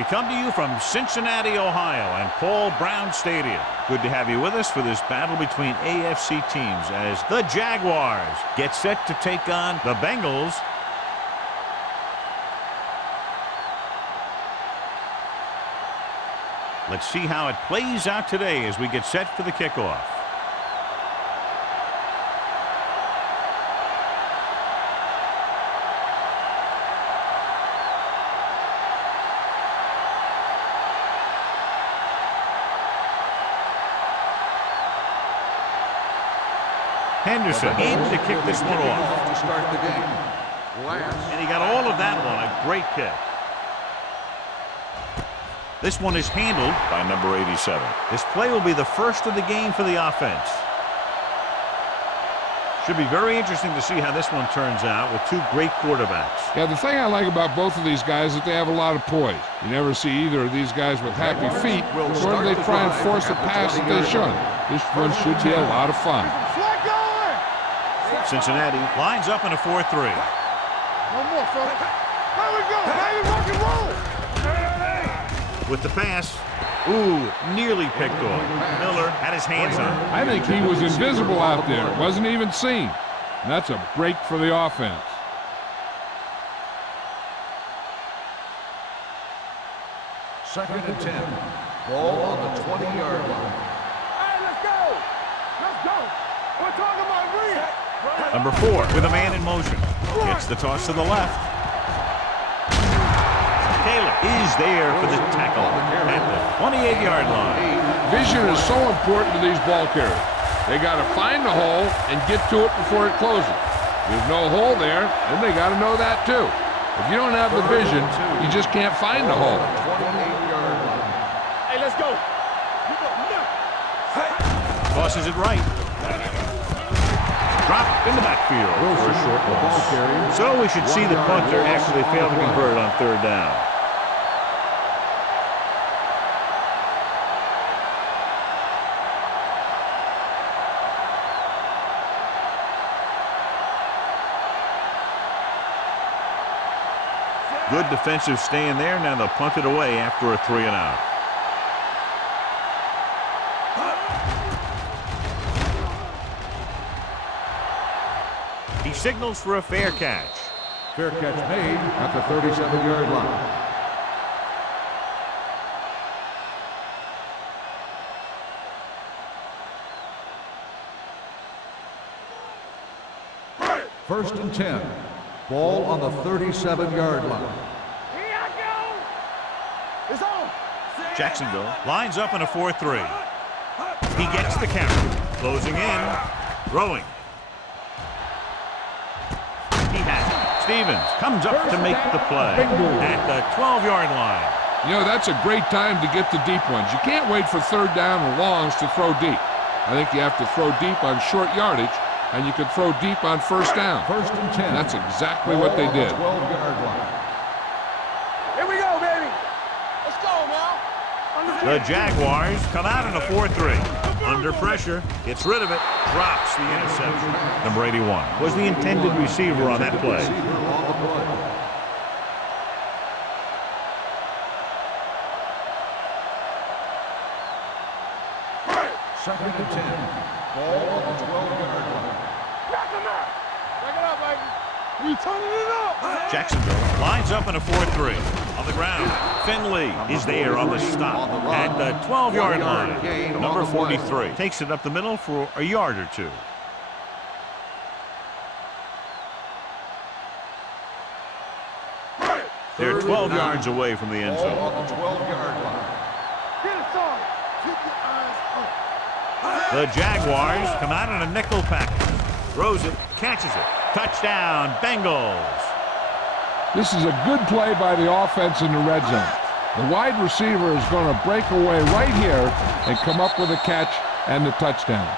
We come to you from Cincinnati, Ohio, and Paul Brown Stadium. Good to have you with us for this battle between AFC teams as the Jaguars get set to take on the Bengals. Let's see how it plays out today as we get set for the kickoff. Henderson in to kick this one off. To start the game. And he got all of that one. A great kick. This one is handled by number 87. This play will be the first of the game for the offense. Should be very interesting to see how this one turns out with two great quarterbacks. Yeah, the thing I like about both of these guys is that they have a lot of poise. You never see either of these guys with happy feet, nor do they try and force a pass that they shouldn't. This one should be a lot of fun. Cincinnati lines up in a 4-3. One more, fella. There we go, baby, rock and roll. With the pass, nearly picked off. Miller had his hands on it. I think he was invisible out there. Wasn't even seen. And that's a break for the offense. Second and 10. Ball on the 20-yard line. Hey, let's go. Let's go. We're talking about read. Number 4 with a man in motion. Gets the toss to the left. Taylor is there for the tackle at the 28-yard line. Vision is so important to these ball carriers. They got to find the hole and get to it before it closes. There's no hole there, then they got to know that too. If you don't have the vision, you just can't find the hole. 28-yard line. Hey, let's go. Tosses it right. Drop in the backfield for a short loss. So we should see the punter actually fail to convert on third down. Good defensive stand there. Now they'll punt it away after a 3-and-out. He signals for a fair catch. Fair catch made at the 37-yard line. First and 10. Ball on the 37-yard line. Here I go. It's on. Jacksonville lines up in a 4-3. He gets the carry. Closing in. Throwing. He has it. Stevens comes up to make the play at the 12-yard line. You know, that's a great time to get the deep ones. You can't wait for third down or longs to throw deep. I think you have to throw deep on short yardage, and you could throw deep on first down. First and 10. And that's exactly what they did. 12-yard line. Here we go, baby. Let's go, now. The Jaguars come out in a 4-3. Under pressure, gets rid of it, drops the interception. Number 81 was the intended receiver on that play. Second and 10. Ball on the 12-yard line. Back him out. Back it up, baby. We turning it up. Jacksonville lines up in a 4-3. On the ground, Finley is there on the stop at the 12-yard line. Number 43 takes it up the middle for a yard or two. They're 12 yards away from the end zone. On the 12-yard line. Get it started. Keep your eyes up. The Jaguars come out in a nickel package. Throws it, catches it. Touchdown, Bengals. This is a good play by the offense in the red zone. The wide receiver is going to break away right here and come up with a catch and the touchdown.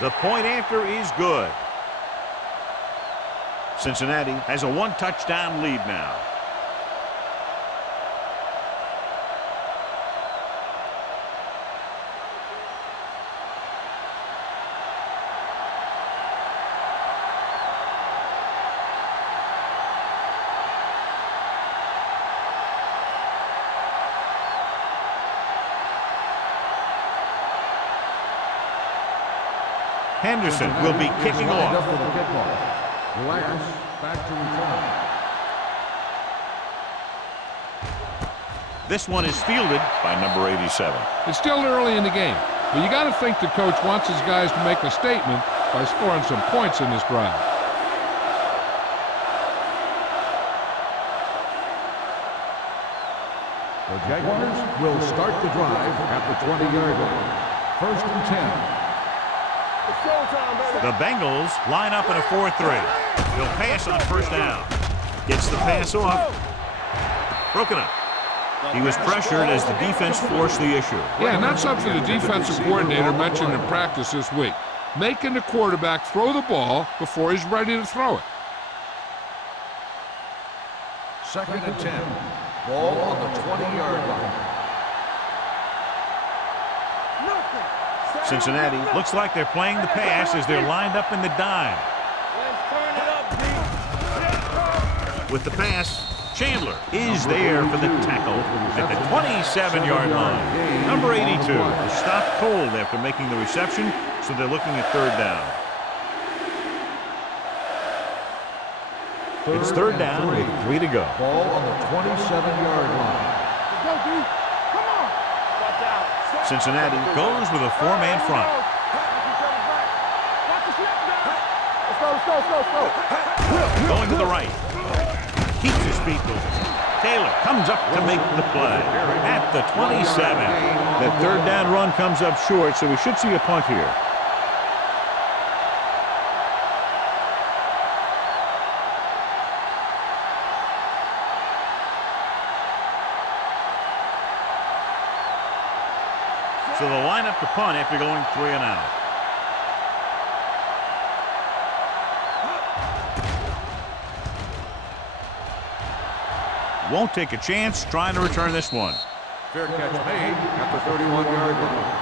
The point after is good. Cincinnati has a one-touchdown lead now. Henderson will be kicking off. Lions back to return. This one is fielded by number 87. It's still early in the game, but you got to think the coach wants his guys to make a statement by scoring some points in this drive. The Jaguars will start the drive at the 20-yard line. 1st and 10. The Bengals line up in a 4-3. He'll pass on first down. Gets the pass off. Broken up. He was pressured as the defense forced the issue. Yeah, and that's something the defensive coordinator mentioned in practice this week. Making the quarterback throw the ball before he's ready to throw it. 2nd and 10. Ball on the 20-yard line. Cincinnati looks like they're playing the pass as they're lined up in the dime. With the pass, Chandler is there for the tackle at the 27-yard line. Number 82 is stopped cold after making the reception, so they're looking at 3rd down. It's 3rd down with 3 to go. Ball on the 27-yard line. Cincinnati goes with a 4-man front. Going to the right. Keeps his feet moving. Taylor comes up to make the play at the 27. That 3rd down run comes up short, so we should see a punt here. So they'll line up to punt after going 3 and out. Won't take a chance trying to return this one. Fair catch made at the 31-yard line.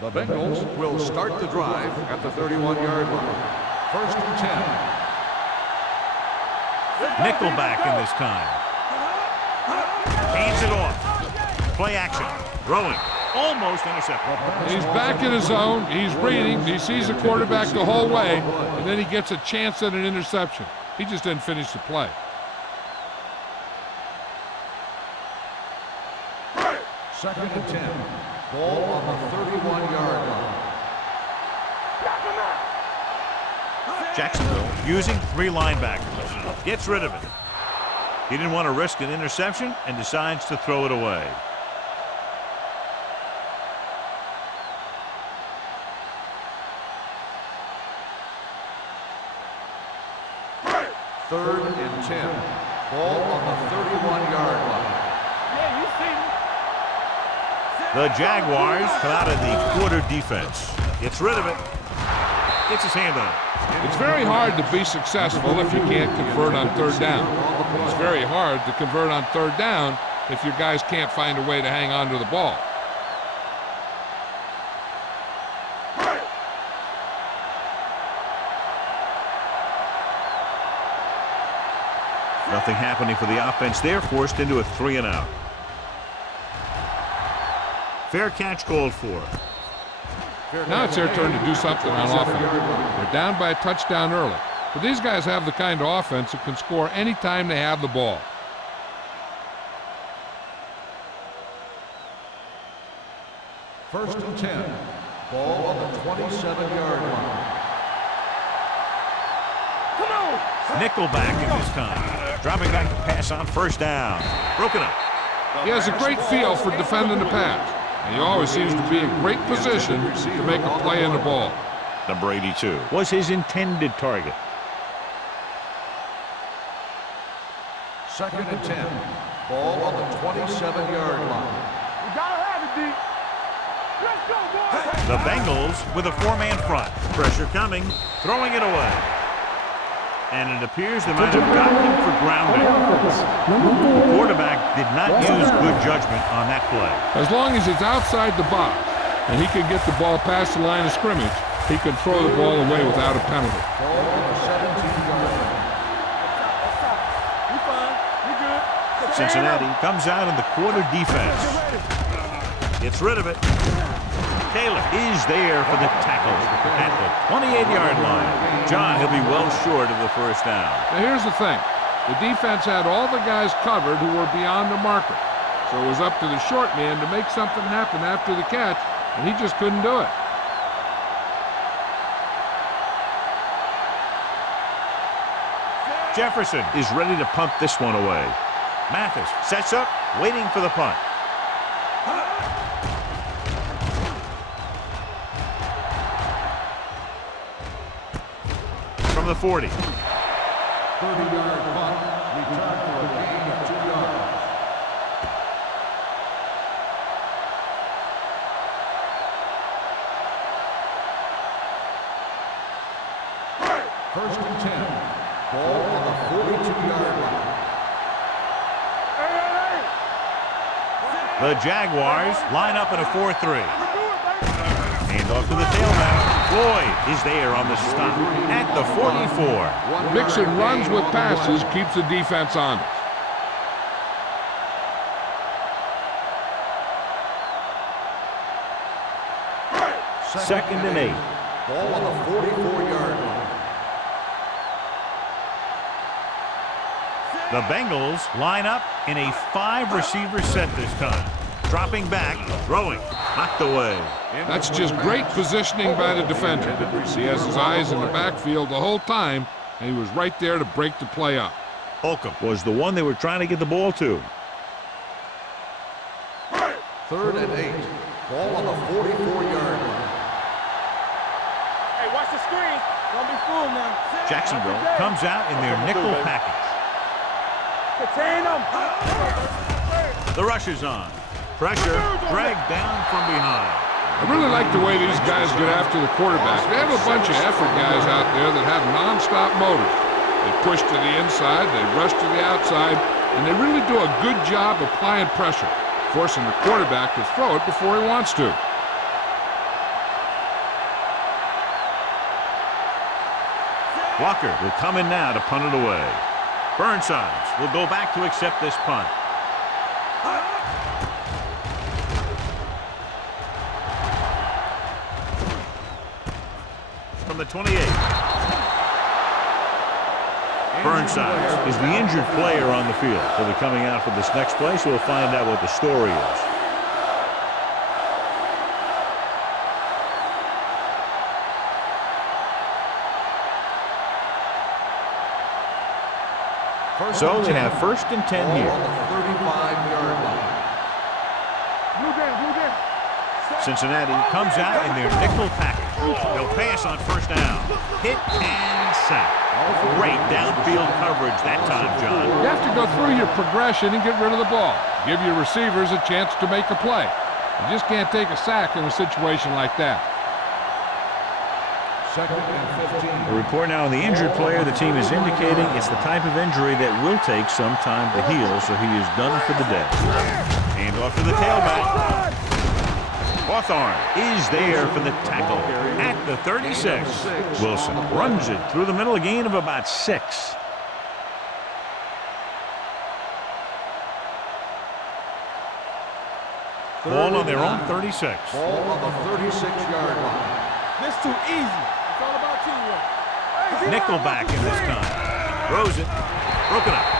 The Bengals will start the drive at the 31-yard line. 1st and 10. Nickelback in this time. Hands it off. Play action. Throwing. Almost intercepted. He's back in his zone. He's reading. He sees the quarterback the whole way, and then he gets a chance at an interception. He just didn't finish the play. 2nd and 10. Ball on the 31-yard line. Jacksonville using 3 linebackers. Gets rid of it. He didn't want to risk an interception and decides to throw it away. Third and 10. Ball on the 31-yard line. The Jaguars come out of the quarter defense. Gets rid of it. Gets his hand on it. It's very hard to be successful if you can't convert on 3rd down. It's very hard to convert on 3rd down if your guys can't find a way to hang on to the ball. Nothing happening for the offense there, forced into a 3 and out. Fair catch called for. Now it's their turn to do something on offense. They're down by a touchdown early. But these guys have the kind of offense that can score anytime they have the ball. First and 10. Ball on the 27-yard line. Nickelback in this time. Dropping back to pass on 1st down. Broken up. He has a great feel for defending the pass. And he always seems to be in great position to make a play in the ball. Number 82 was his intended target. Second and 10. Ball on the 27-yard line. You gotta have it, D. Let's go, boys. The Bengals with a four-man front. Pressure coming, throwing it away. And it appears they might have gotten him for grounding. The quarterback did not use good judgment on that play. As long as it's outside the box and he can get the ball past the line of scrimmage, he can throw the ball away without a penalty. Ball on the 17-yard line. You fine. You good. Cincinnati comes out in the quarter defense. Gets rid of it. Taylor is there for the tackle at the 28-yard line. John, he'll be well short of the first down. Now here's the thing. The defense had all the guys covered who were beyond the marker. So it was up to the short man to make something happen after the catch, and he just couldn't do it. Jefferson is ready to punt this one away. Mathis sets up, waiting for the punt. From the 40. 30-yard punt. Return for a gain of 2 yards. First and 10. Ball on the 42-yard line. The Jaguars line up in a 4-3. Hand off to the tailback. Floyd is there on the stop at the 44. Mixing runs with passes keeps the defense honest. Second and 8. Ball on the 44-yard line. The Bengals line up in a 5-receiver set this time. Dropping back, throwing, knocked away. That's just great positioning by the defender. He has his eyes in the backfield the whole time, and he was right there to break the play up. Holcomb was the one they were trying to get the ball to. Third and 8. Ball on the 44-yard line. Hey, watch the screen. Don't be fooled now. Jacksonville comes out in their nickel package. Contain them. The rush is on. Pressure dragged down from behind. I really like the way these guys get after the quarterback. They have a bunch of effort guys out there that have non-stop motors. They push to the inside, they rush to the outside, and they really do a good job applying pressure, forcing the quarterback to throw it before he wants to. Walker will come in now to punt it away. Burnsides will go back to accept this punt. From the 28. Burnsides is the injured player on the field. He'll be coming out for this next play, so we'll find out what the story is. So they have first and 10 here. On the 35-yard line. Cincinnati comes out in their nickel package. They'll pass on first down. Hit and sack. Great downfield coverage that time, John. You have to go through your progression and get rid of the ball. Give your receivers a chance to make a play. You just can't take a sack in a situation like that. Second and 15. A report now on the injured player. The team is indicating it's the type of injury that will take some time to heal, so he is done for the day. Hand off to the tailback. Hawthorne is there for the tackle at the 36. Wilson runs it through the middle, a gain of about 6. Ball on their own 36. Ball on the 36-yard line. This too easy. It's all about teamwork. Hey, Nickelback in this time. Throws it. Broken up.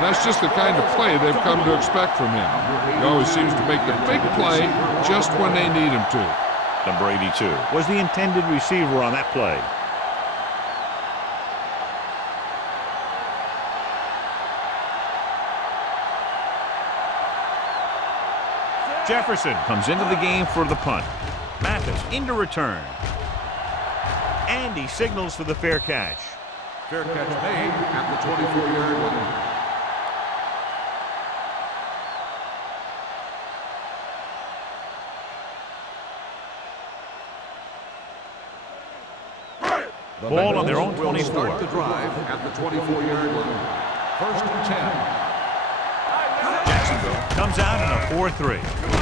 That's just the kind of play they've come to expect from him. He always seems to make the big play just when they need him to. Number 82 was the intended receiver on that play. Jefferson comes into the game for the punt. Mathis into return. And he signals for the fair catch. Fair catch made at the 24-yard line. Ball on their own will 24. start the drive at the 24-yard line. First and 10. Jacksonville comes out in a 4-3.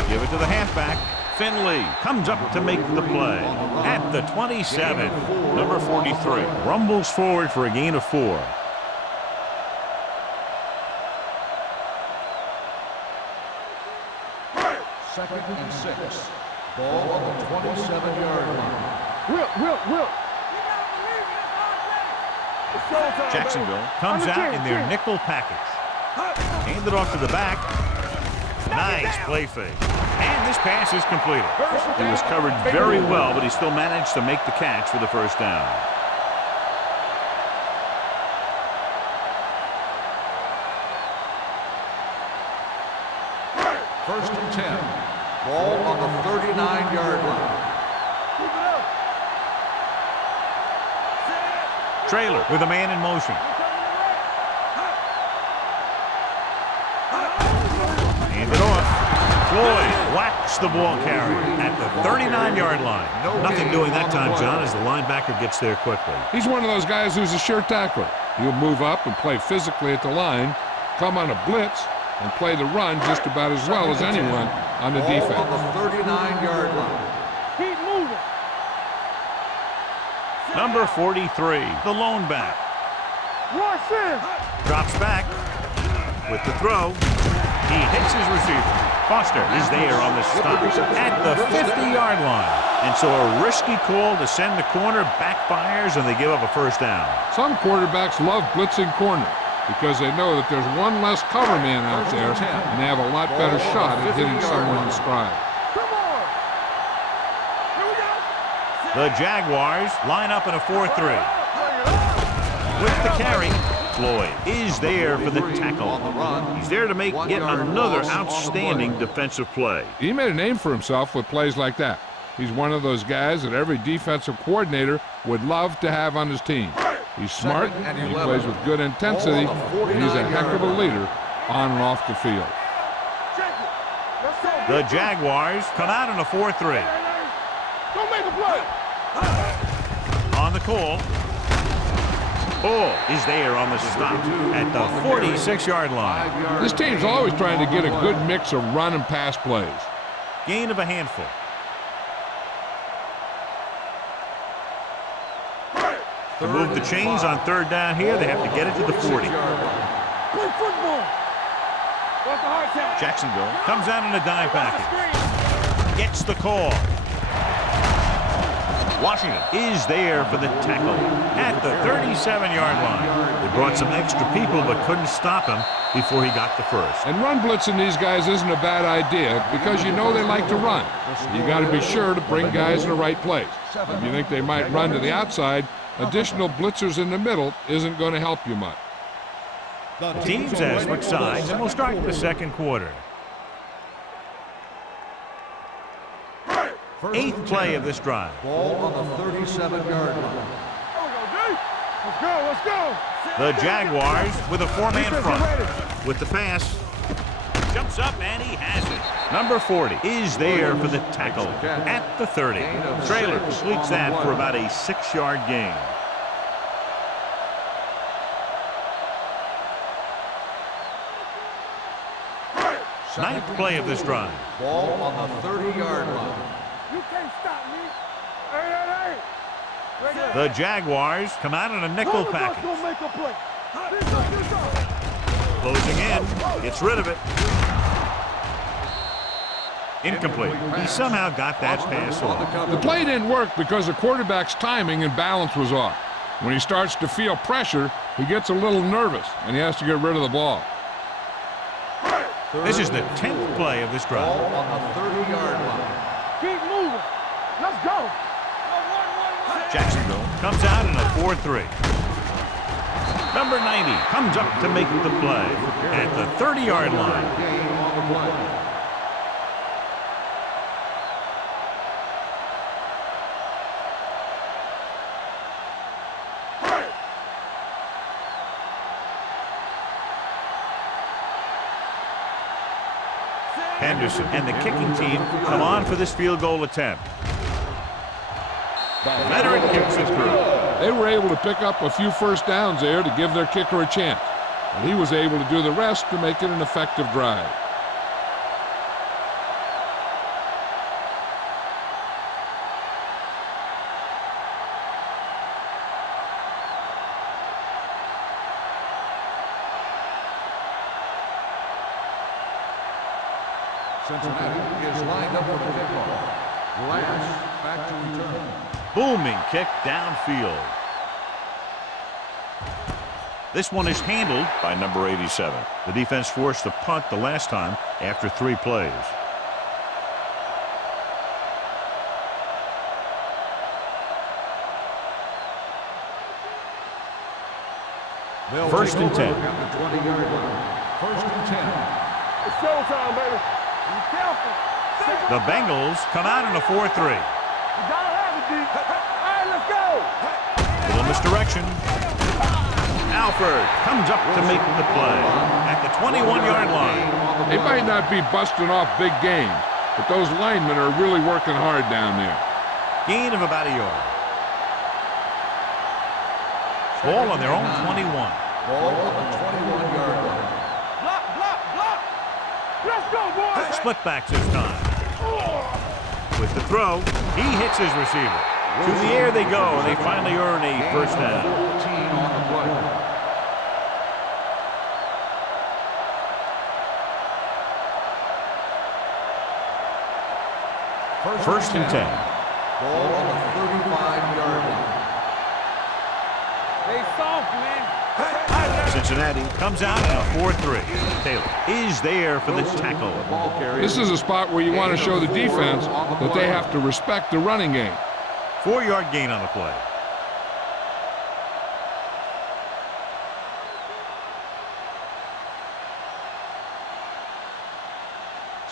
Give it to the halfback. Finley comes up to make the play at the 27. Number 43 rumbles forward for a gain of 4. Second and 6. Ball on the 27-yard line. Will. Jacksonville comes out in their nickel package. Hand it off to the back. Nice play fake. And this pass is completed. He was covered very well, but he still managed to make the catch for the first down. First and 10. Ball on the 39-yard line. Trailer with a man in motion. Hand it off. Floyd whacks the ball carrier at the 39-yard line. Nothing doing that time, John, as the linebacker gets there quickly. He's one of those guys who's a sure tackler. He'll move up and play physically at the line, come on a blitz, and play the run just about as well as anyone on the defense. Ball on the 39-yard line. Keep moving. Number 43, the lone back. Rush in. Drops back with the throw. He hits his receiver. Foster is there on the stop at the 50-yard line. And so a risky call to send the corner backfires, and they give up a first down. Some quarterbacks love blitzing corner because they know that there's one less cover man out there, and they have a lot better shot at hitting someone in stride. Come on. Here we go. The Jaguars line up in a 4-3. With the carry, Floyd is there for the tackle. He's there to make yet another outstanding defensive play. He made a name for himself with plays like that. He's one of those guys that every defensive coordinator would love to have on his team. He's smart, and he plays with good intensity, and he's a heck of a leader on and off the field. The Jaguars come out in a 4-3. Don't make a play. On the call. Ball is there on the stop at the 46-yard line. This team's always trying to get a good mix of run and pass plays. Gain of a handful. To move the chains on third down here, they have to get it to the 40. Play football. What's the hard tap? Jacksonville comes out in a dime package. Gets the call. Washington is there for the tackle at the 37-yard line. They brought some extra people but couldn't stop him before he got the first. And run blitzing these guys isn't a bad idea because you know they like to run. You got to be sure to bring guys in the right place. If you think they might run to the outside, additional blitzers in the middle isn't going to help you much. The teams have switched sides, and we'll start the second quarter. Eighth play of this drive. Ball on the 37-yard line. Let's go. The Jaguars with a four-man front. With the pass. Jumps up, and he has it. Number 40 is there for the tackle at the 30. Trailer completes that for about a 6-yard gain. Ninth play of this drive. Ball on the 30-yard line. You can't stop me. Hey. The Jaguars come out in a nickel package. Make a play. Closing in. Gets rid of it. Incomplete. He somehow got that pass off. The play didn't work because the quarterback's timing and balance was off. When he starts to feel pressure, he gets a little nervous, and he has to get rid of the ball. This is the 10th play of this drive. Ball on the 30-yard line. Keep moving. Let's go. Jacksonville comes out in a 4-3. Number 90 comes up to make the play at the 30-yard line. Game on the play. Henderson and the kicking team come on for this field goal attempt. Veteran kicks it through. They were able to pick up a few first downs there to give their kicker a chance. And he was able to do the rest to make it an effective drive. Cincinnati is lined up for the kickoff. Glass back to return. Booming kick downfield. This one is handled by number 87. The defense forced a punt the last time after 3 plays. First and 10. At the 20-yard line. First and 10. It's showtime, baby. Be careful. The Bengals come out in a 4-3. You gotta have it, D. All right, let's go. Little misdirection. Alford comes up to make the play at the 21-yard line. They might not be busting off big games, but those linemen are really working hard down there. Gain of about a yard. Ball on their own 21. Ball on the 21-yard line. Block, block, block. Let's go, boys. Split backs this time. With the throw, he hits his receiver. To the air they go, and they finally earn a first down. 14 on the play. First and 10. Ball on the 35-yard line. They soft, man. Cincinnati comes out in a 4-3. Taylor is there for the tackle. Ball carrier. This is a spot where you want to show the defense that they have to respect the running game. 4-yard gain on the play.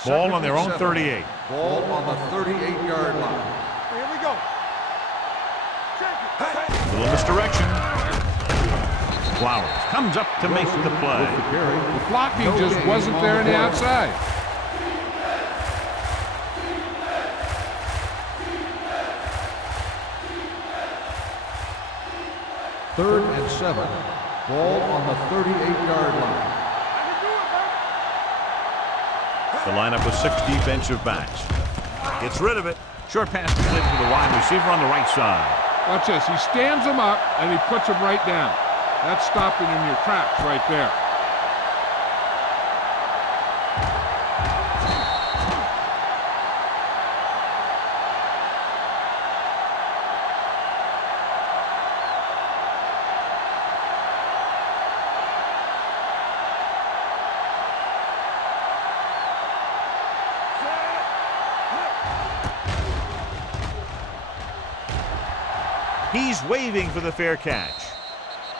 Ball on their own 38. Ball on the 38-yard line. Here we go. Check it. Little misdirection. Flowers comes up to make the play. The blocking just wasn't there on the outside. Third and 7. Ball on the 38-yard line. The lineup with 6 defensive backs. Gets rid of it. Short pass completed to the wide receiver on the right side. Watch this. He stands them up and he puts them right down. That's stopping in your tracks right there. He's waving for the fair catch.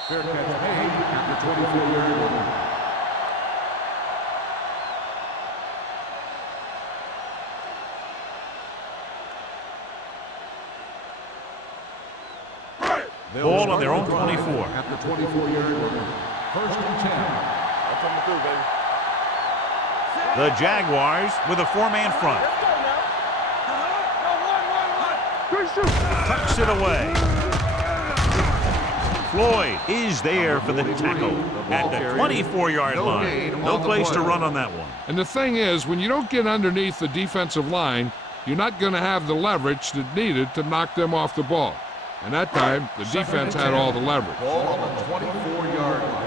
Fair catch made at the 24-yard line. Ball on their own 24. At the 24-yard line. First and 10. I'm coming through, baby. The Jaguars with a 4-man front. Let's go now. Go, 1, 1, 1. Good shoot. Tucks it away. Floyd is there for the tackle at the 24-yard line. No place to run on that one. And the thing is, when you don't get underneath the defensive line, you're not going to have the leverage that's needed to knock them off the ball. And that time, the defense had all the leverage. Ball on the 24-yard line.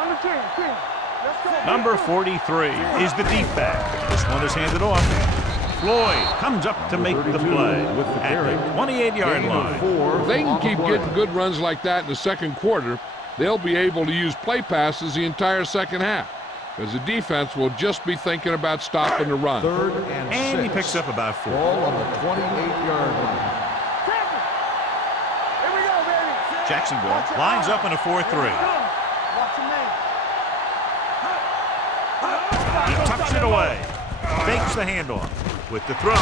On the 10, 10. Let's go. Number 43 is the deep back. This one is handed off. Floyd comes up to make the play at the 28-yard line. If they can keep getting good runs like that in the second quarter, they'll be able to use play passes the entire second half, because the defense will just be thinking about stopping the run. Third and 6. And he picks up about 4. Ball on the 28-yard line. Here we go, baby. Jacksonville lines up in a 4-3. Watch your man. He tucks it away. Fakes the handoff. With the throw,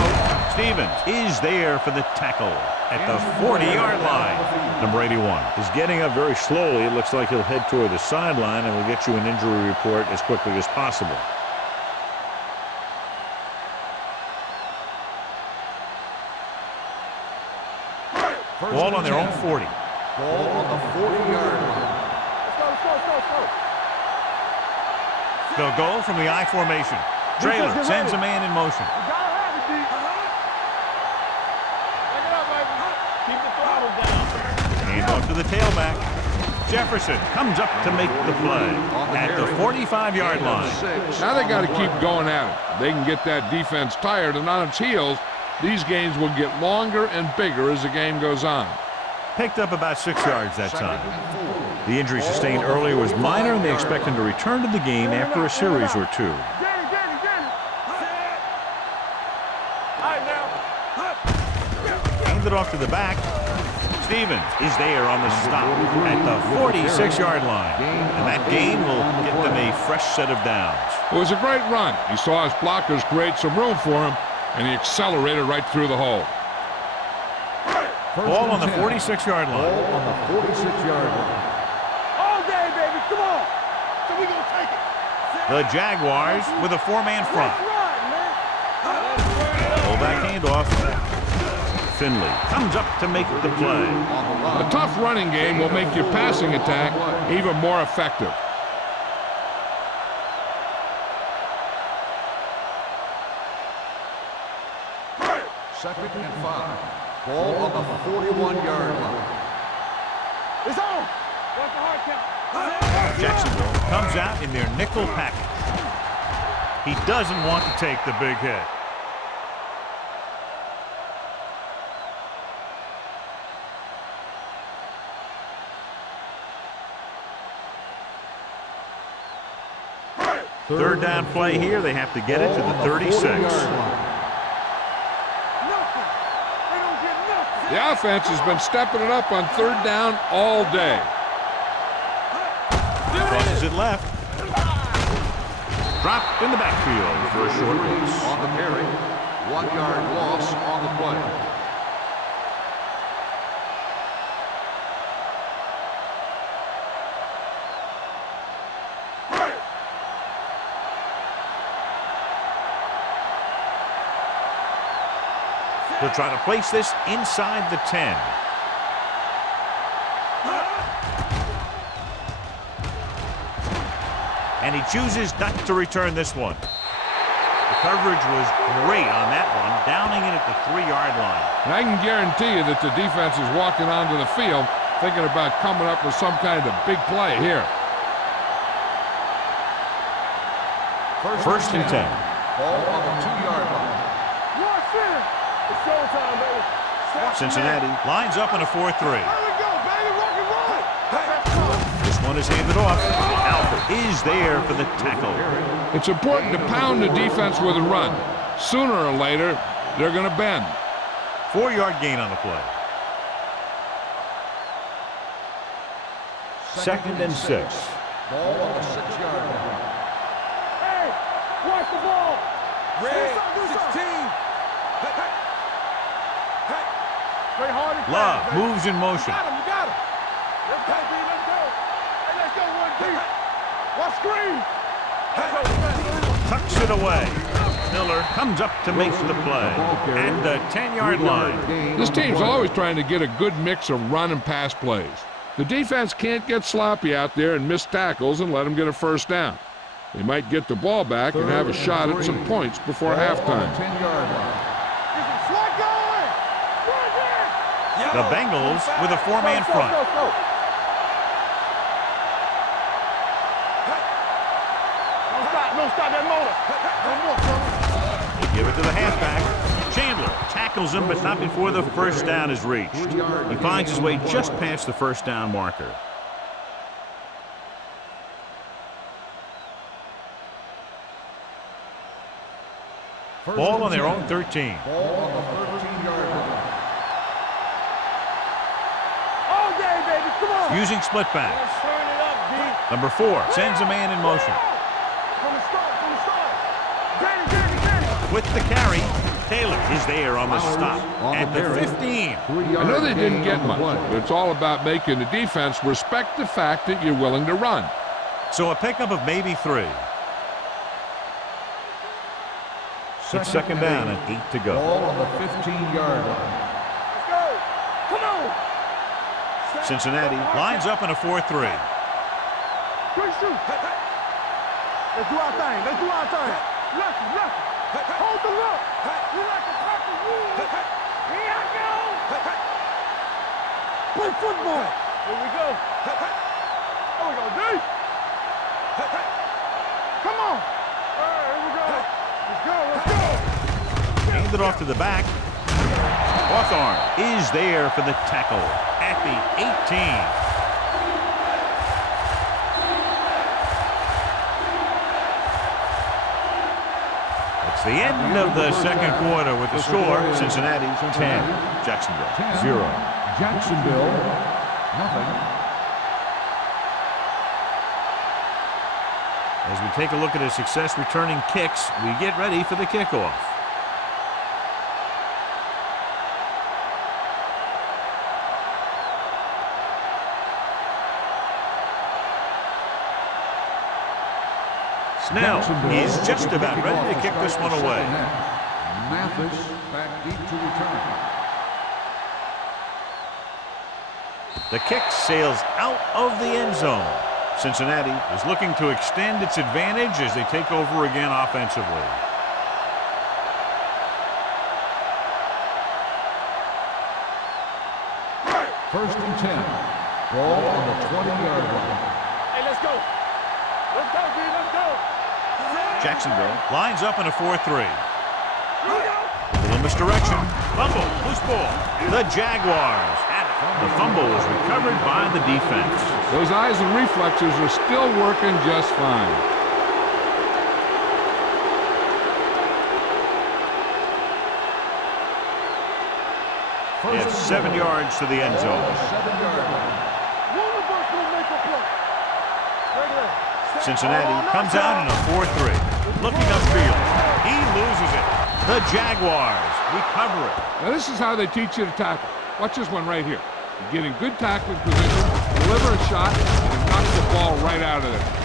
Stevens is there for the tackle at the 40-yard line. Number 81 is getting up very slowly. It looks like he'll head toward the sideline, and we'll get you an injury report as quickly as possible. Ball on their own 40. Ball on the 40-yard line. Let's go. They'll go from the I formation. Trailer sends a man in motion. You gotta have it, D. Take it up, baby. Keep the throttle down. Hand off to the tailback. Jefferson comes up to make the play at the 45-yard line. Now they got to keep going at it. They can get that defense tired and on its heels. These games will get longer and bigger as the game goes on. Picked up about 6 yards that time. The injury sustained earlier was minor, and they expect him to return to the game after a series or two. Get it. All right, now. Hand it off to the back. Stevens is there on the stop at the 46-yard line. And that gain will get them a fresh set of downs. It was a great run. He saw his blockers create some room for him, and he accelerated right through the hole. Ball on the 46-yard line. Ball on the 46-yard line. All day, baby. Come on. So we gonna take it. The Jaguars with a 4-man front. Let's run, man. Fullback handoff. Finley comes up to make the play. A tough running game will make your passing attack even more effective. Second and 5. Ball on the 41-yard line. It's on. What's the hard count? Jacksonville comes out in their nickel package. He doesn't want to take the big hit. Third down play here. They have to get it to the 36. The offense has been stepping it up on third down all day. Crosses it left. Dropped in the backfield for a short loss. On the carry, 1-yard loss on the play. He'll try to place this inside the 10. And he chooses not to return this one. The coverage was great on that one, downing it at the 3-yard line. And I can guarantee you that the defense is walking onto the field thinking about coming up with some kind of big play here. First and 10. Ball on the 2-yard line. It's showtime, baby. Cincinnati lines up in a 4-3. There we go, baby. Rock and roll. This one is handed off. Alford is there for the tackle. It's important to pound the defense with a run. Sooner or later, they're going to bend. 4-yard gain on the play. Second and 6. Ball on the 6-yard line. Hey, watch the ball. Red, Do something. 16. Play hard and Love fast, baby. moves in motion. You got him. Let's go, B. Let's go. Hey, let's go, 1 deep. Watch screen. Let's go, man. Tucks it away. Miller comes up to make the play at the 10-yard line. This team's always trying to get a good mix of run and pass plays. The defense can't get sloppy out there and miss tackles and let them get a first down. They might get the ball back and have a shot at some points before halftime. 10-yard line. Slot going. Run there. The Bengals with a 4-man front. Go. Don't stop that motor. One more, fella. They give it to the halfback. Chandler tackles him, but not before the first down is reached. He finds his way just past the first down marker. Ball on their own 13. Ball on the 13-yard line. All day, baby. Come on. Using split back. Let's turn it up, D. Number 4 sends a man in motion. From the start. Get it. With the carry, Taylor is there on the stop at the 15. I know they didn't get much, but it's all about making the defense respect the fact that you're willing to run. So a pickup of maybe 3. It's second down and 8 to go. Ball on the 15-yard line. Let's go. Come on. Cincinnati lines up in a 4-3. Quick shoot. Let's do our thing. Let's do our thing. Lucky. Hold the look. We like to pop the wood. Here I go. Play football. Here we go. There we go, D. Come on. All right, here we go. Let's go. Hand it off to the back. Hawthorne is there for the tackle at the 18. It's the end of the second quarter with the score. Cincinnati 10, Jacksonville 0. Jacksonville, nothing. As we take a look at his success returning kicks, we get ready for the kickoff. Snell is just about ready to kick this one away. Mathis back deep to return. The kick sails out of the end zone. Cincinnati is looking to extend its advantage as they take over again offensively. First and 10. Ball on the 20-yard line. Hey, let's go. Let's go, B. Let's go. Jacksonville lines up in a 4-3. Little misdirection. Fumble. Loose ball. The Jaguars have it. The fumble is recovered by the defense. Those eyes and reflexes are still working just fine. They have 7 yards to the end zone. 7-yard line. One of us will make a play. Right there. Cincinnati comes out in a 4-3. Looking upfield. He loses it. The Jaguars recover it. Now this is how they teach you to tackle. Watch this one right here. You get in good tackling position, deliver a shot, and knock the ball right out of there.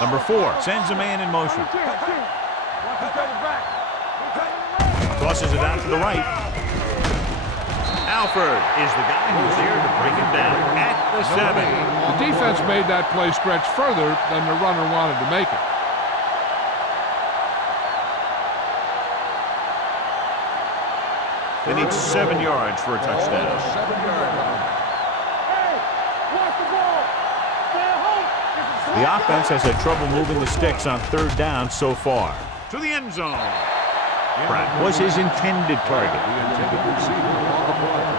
Number 4 sends a man in motion. Tosses it out to the right. Alford is the guy who's there to bring him down at the 7. The defense made that play stretch further than the runner wanted to make it. They need 7 yards for a touchdown. 7-yard line. Hey, watch the ball. Stay at home. The offense has had trouble moving the sticks on 3rd down so far. To the end zone. Pratt was his intended target. The intended receiver on the play.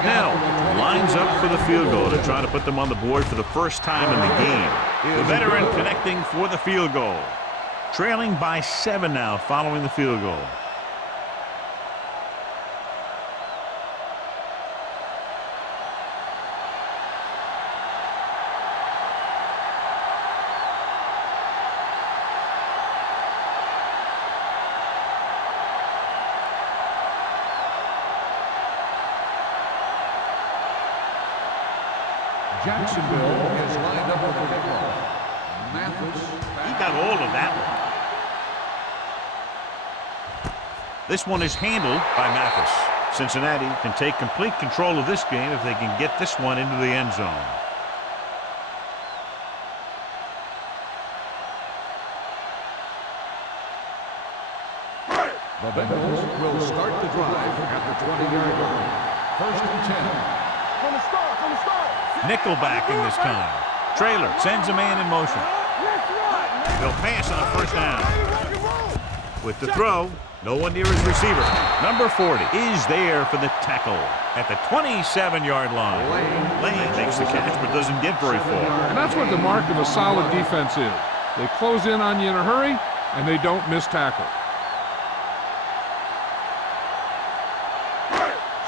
Snell lines up for the field goal to try to put them on the board for the first time in the game. The veteran connecting for the field goal. Trailing by 7 now following the field goal. Jacksonville is lined up for the kickoff. Mathis. He got all of that one. This one is handled by Mathis. Cincinnati can take complete control of this game if they can get this one into the end zone. The Bengals will start the drive at the 20-yard line. First and 10. From the start. Nickelback in this time. Trailer sends a man in motion. They'll pass on 1st down. With the throw, no one near his receiver. Number 40 is there for the tackle at the 27-yard line. Lane makes the catch but doesn't get very far. And that's what the mark of a solid defense is. They close in on you in a hurry, and they don't miss tackle.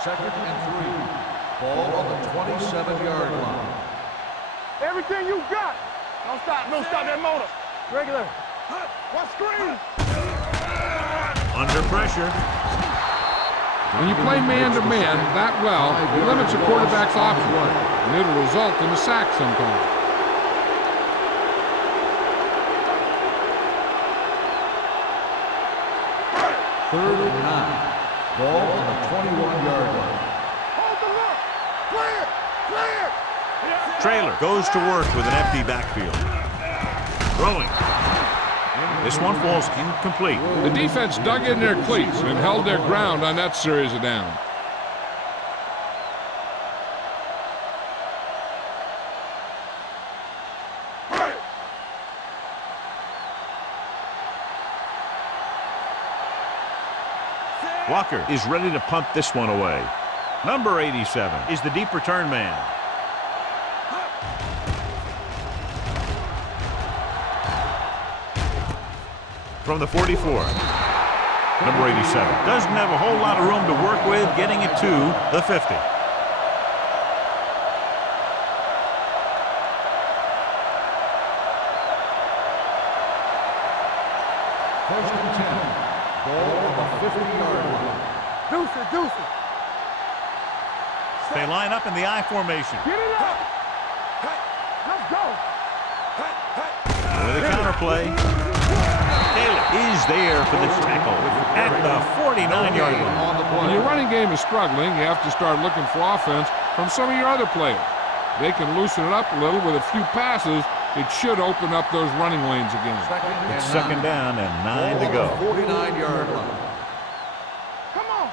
Second and 3. Ball on the 27-yard line. Everything you got. Don't stop. Don't stop that motor. Regular. What screen? Under pressure. When you play man-to-man that well, it limits a quarterback's options, and it'll result in a sack sometimes. Third and 9. Ball on the 21-yard line. Hold the look. Clear. Clear. Trailer goes to work with an empty backfield. Throwing. This one falls incomplete. The defense dug in their cleats and held their ground on that series of downs. Walker is ready to punt this one away. Number 87 is the deep return man. From the 44, number 87 doesn't have a whole lot of room to work with, getting it to the 50. First and 10. Ball on the 50-yard line. Deuce it. Deuce it. They line up in the I formation. Get it up. Let's go. With a counterplay. Taylor is there for the tackle at the 49-yard line. When your running game is struggling, you have to start looking for offense from some of your other players. They can loosen it up a little with a few passes. It should open up those running lanes again. It's second down and 9 to go. 49-yard line. Come on.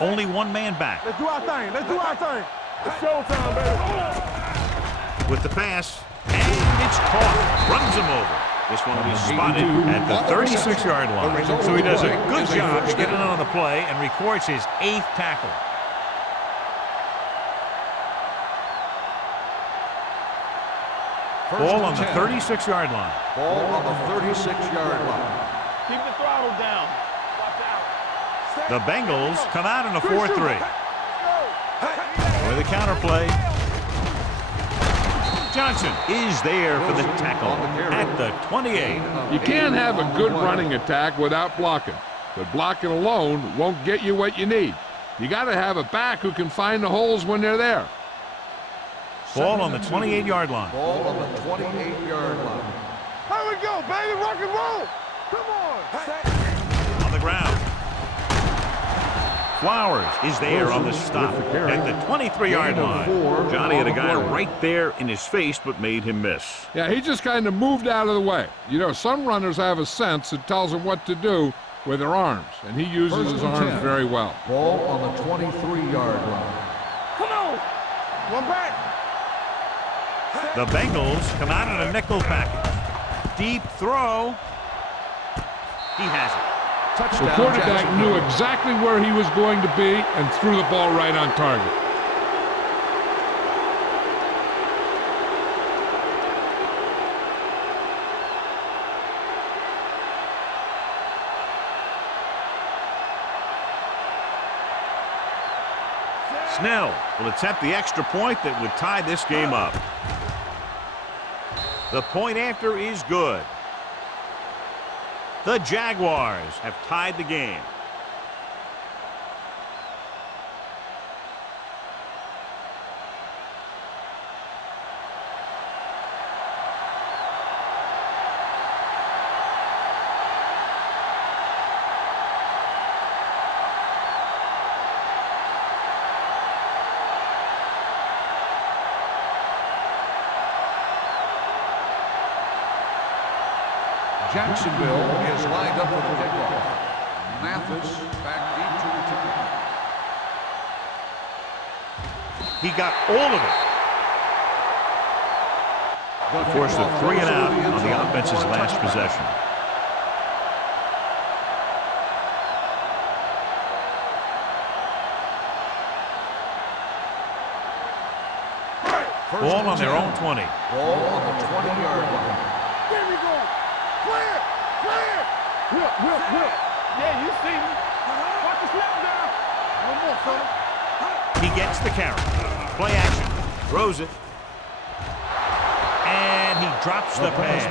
Only one man back. Let's do our thing. Let's do our thing. It's showtime, baby. With the pass, and it's caught. Runs him over. This one will be spotted at the 36-yard line. So he does a good job getting on the play and records his 8th tackle. Ball on the 36-yard line. Ball on the 36-yard line. Keep the throttle down. Watch out. The Bengals come out in a 4-3. With a counterplay. Johnson is there for the tackle at the 28. You can't have a good running attack without blocking, but blocking alone won't get you what you need. You got to have a back who can find the holes when they're there. Ball on the 28-yard line. Ball on the 28-yard line. Here we go, baby. Rock and roll. Come on. On the ground. Flowers is there on the stop at the 23-yard line. Johnny had a guy right there in his face, but made him miss. Yeah, he just kind of moved out of the way. You know, some runners have a sense that tells them what to do with their arms, and he uses his arms very well. Ball on the 23-yard line. Come on. One back. The Bengals come out in a nickel package. Deep throw. He has it. The quarterback knew exactly where he was going to be and threw the ball right on target. Snell will attempt the extra point that would tie this game up. The point after is good. The Jaguars have tied the game. Jacksonville is lined up for the kickoff. Mathis back deep to return. He got all of it. Forced a 3 and out on the offense's last possession. Ball on their own 20. Ball on the 20-yard line. There we go. Clear. Clear. Whip. Yeah, you see me. Watch the snap down. One more. gets the carry. Play action. Throws it. And he drops the pass.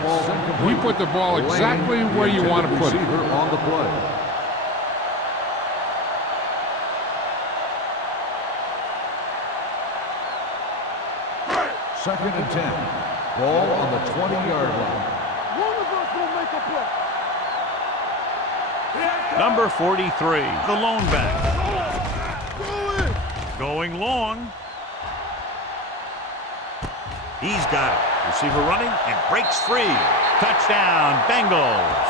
He put the ball exactly where you want to put it. On the play. Second and 10. Ball on the 20-yard line. One of us will make a play. Number 43, the lone back. Going long. He's got it. Receiver running and breaks free. Touchdown, Bengals.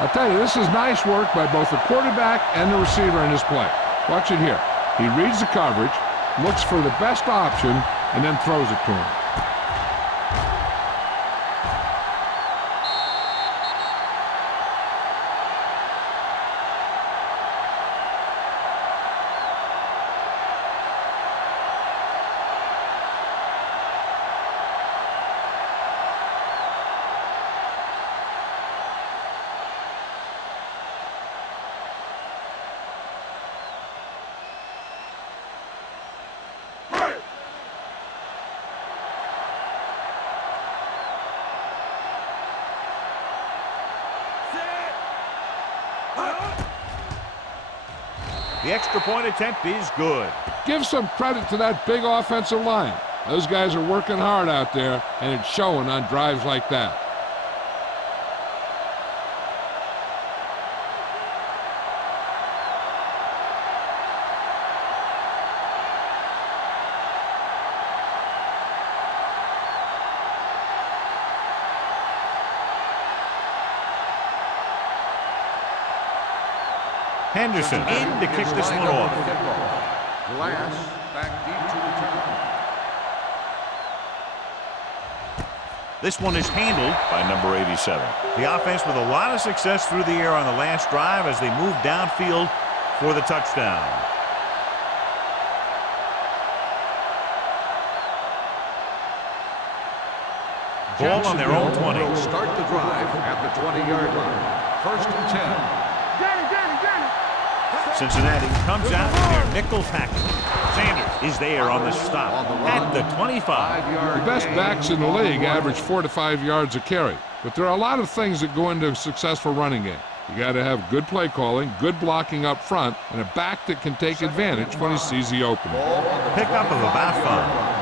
I'll tell you, this is nice work by both the quarterback and the receiver in this play. Watch it here. He reads the coverage, looks for the best option, and then throws it to him. The extra point attempt is good. Give some credit to that big offensive line. Those guys are working hard out there, and it's showing on drives like that. Henderson in to kick this one off. Glass back deep to return. This one is handled by number 87. The offense with a lot of success through the air on the last drive as they move downfield for the touchdown. Ball on their own 20. Will start the drive at the 20-yard line. First and 10. Cincinnati comes out with their nickel tackle. Sanders is there on the stop at the 25. The best backs in the league average 4 to 5 yards a carry, but there are a lot of things that go into a successful running game. You got to have good play calling, good blocking up front, and a back that can take advantage when he sees the opening. Pickup of about 5.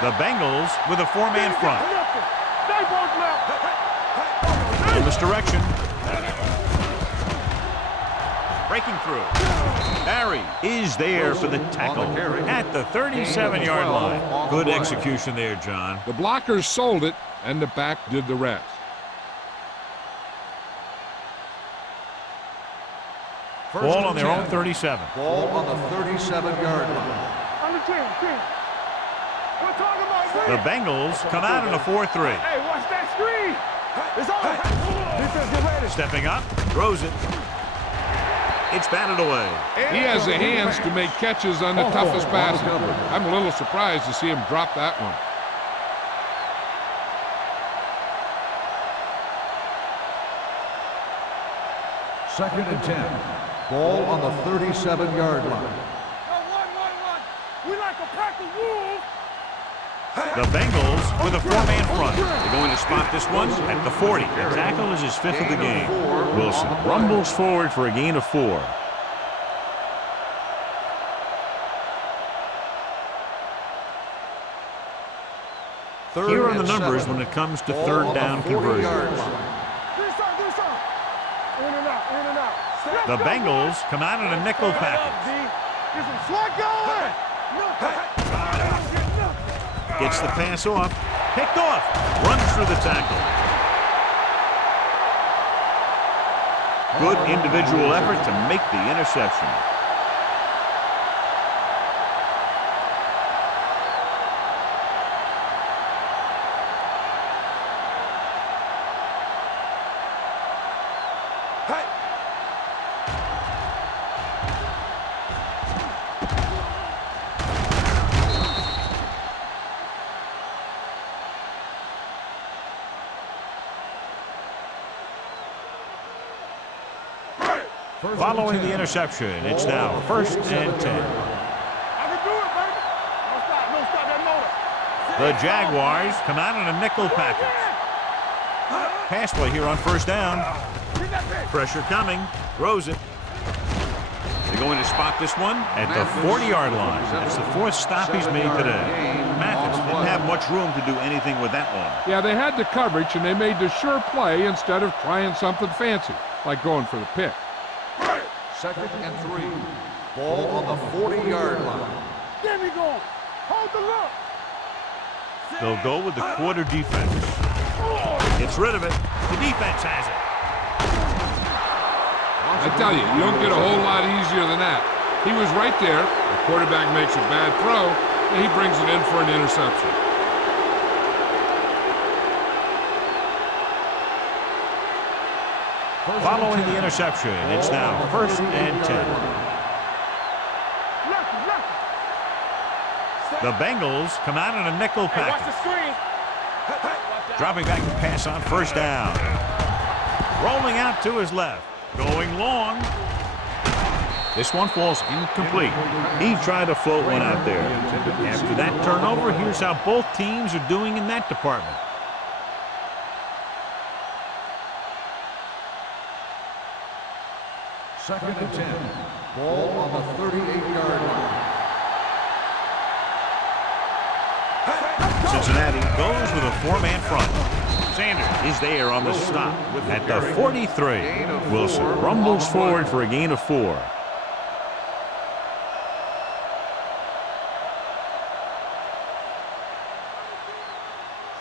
The Bengals with a 4-man front. In this direction. Breaking through. Barry is there for the tackle at the 37-yard line. Good execution there, John. The blockers sold it, and the back did the rest. Ball on their own 37. Ball on the 37-yard line. The Bengals come out in a 4-3. Hey, watch that screen. It's on. Defense, get ready. Stepping up, throws it. It's batted away. He has the hands to make catches on the toughest passes. I'm a little surprised to see him drop that one. Second and 10. Ball on the 37-yard line. We like a pack of wolves. The Bengals with a 4-man front. They're going to spot this one at the 40. The tackle is his 5th of the game. Wilson rumbles forward for a gain of 4. Here are the numbers when it comes to third down conversions. The Bengals come out in a nickel package. Gets the pass off, picked off, runs through the tackle. Good individual effort to make the interception. Following the interception, it's now 1st and 10. I can do it, baby. Don't stop that motor. The Jaguars come out in a nickel package. Pass play here on 1st down. Get that bitch. Pressure coming. Throws it. They're going to spot this one at the 40-yard line. That's the 4th stop he's made today. Mathis didn't have much room to do anything with that one. Yeah, they had the coverage, and they made the sure play instead of trying something fancy, like going for the pick. 2nd and 3. Ball on the 40-yard line. Get me going. Hold the look. They'll go with the quarter defense. Gets rid of it. The defense has it. I tell you, you don't get a whole lot easier than that. He was right there. The quarterback makes a bad throw, and he brings it in for an interception. Following the interception, it's now 1st and 10. The Bengals come out in a nickel package. Watch the screen. Dropping back to pass on 1st down. Rolling out to his left. Going long. This one falls incomplete. He tried to float one out there. After that turnover, here's how both teams are doing in that department. Second and 10. Ball on the 38-yard line. Cincinnati goes with a 4-man front. Sanders is there on the stop at the 43. Wilson rumbles forward for a gain of 4.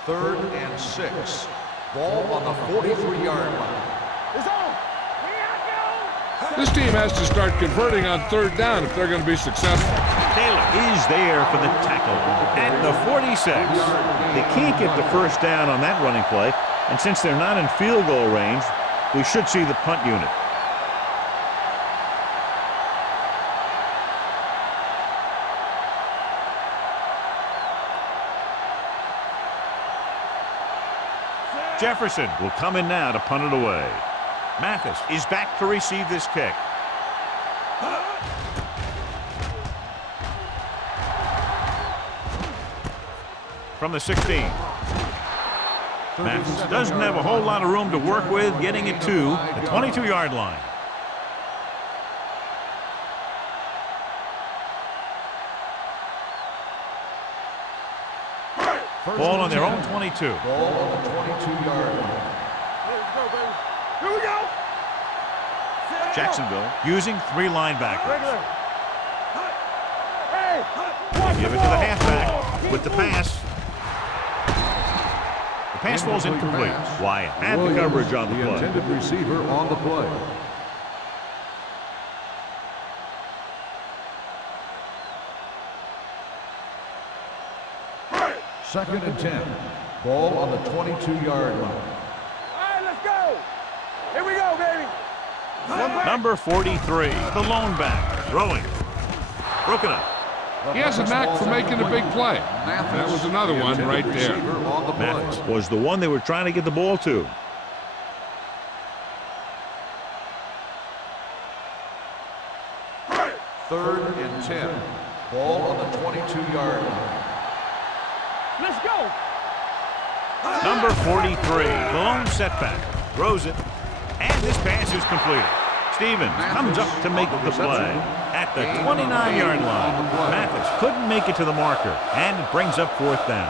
Third and 6. Ball on the 43-yard line. It's on. Here I go. This team has to start converting on 3rd down if they're going to be successful. Taylor is there for the tackle at the 46. They can't get the 1st down on that running play, and since they're not in field goal range, we should see the punt unit. Jefferson will come in now to punt it away. Mathis is back to receive this kick. From the 16. Mathis doesn't have a whole lot of room to work with, getting it to the 22-yard line. Ball on their own 22. Ball on the 22-yard line. Let's go, baby. Here we go. Jacksonville using 3 linebackers. Regular. Hey, watch Give it to the halfback with the pass. The pass falls incomplete. Wyatt had the coverage on the The play. intended receiver on the play. Second and 10. Ball on the 22-yard line. All right, let's go. Here we go, baby. Number 43, the lone back, throwing. Broken up. He has a knack for making a big play. That was another one right there. Mathis was the one they were trying to get the ball to. Third and 10. Ball on the 22-yard line. Let's go. Number 43, the lone setback, throws it, and this pass is completed. Stevens comes up to make the play at the 29-yard line. Mathis couldn't make it to the marker, and it brings up 4th down.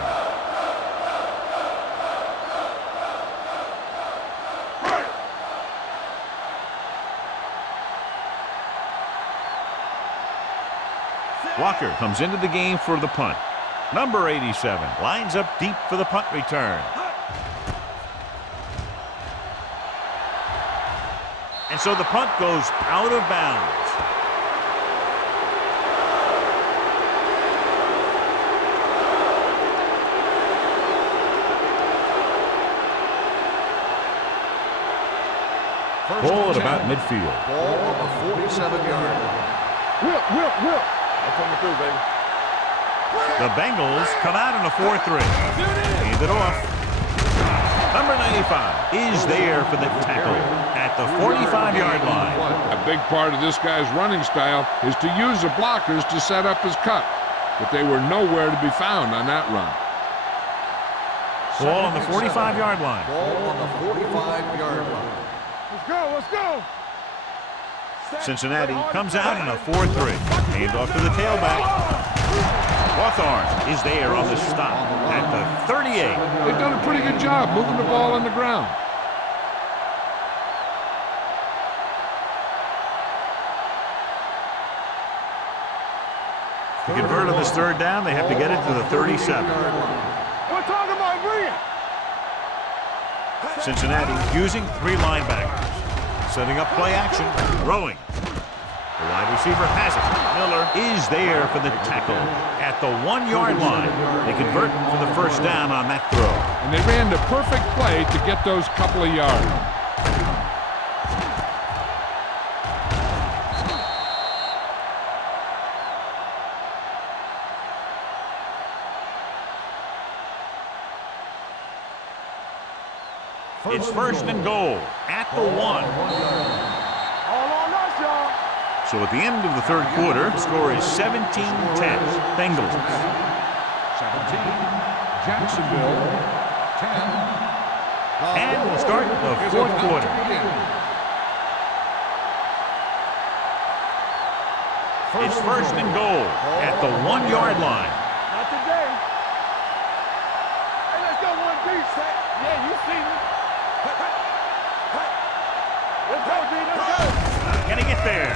Walker comes into the game for the punt. Number 87 lines up deep for the punt return. And so the punt goes out of bounds. Ball at about midfield. Ball on the 47-yard line. Whip. I'm coming through, baby. The Bengals come out in a 4-3. Hand it off. Number 95 is there for the tackle at the 45-yard line. A big part of this guy's running style is to use the blockers to set up his cut, but they were nowhere to be found on that run. Ball on the 45-yard line. Ball on the 45-yard line. Let's go, let's go. Cincinnati comes out in a 4-3. Hand off to the tailback. Hawthorne is there on the stop at the 38. They've done a pretty good job moving the ball on the ground. To convert on this third down, they have to get it to the 37. We're talking about bringing. Cincinnati using 3 linebackers. Setting up play action, throwing. The wide receiver has it. Miller is there for the tackle at the 1-yard line. They convert for the first down on that throw. And they ran the perfect play to get those couple of yards. It's first and goal at the 1. All on us, y'all. So at the end of the third quarter, the score is 17-10. Bengals. 17. Jacksonville. 10. And we'll start the fourth quarter. It's first and goal at the 1-yard line. Not today. Hey, let's go one piece. Yeah, you see me. Let's go, D. Let's go. Can he get there?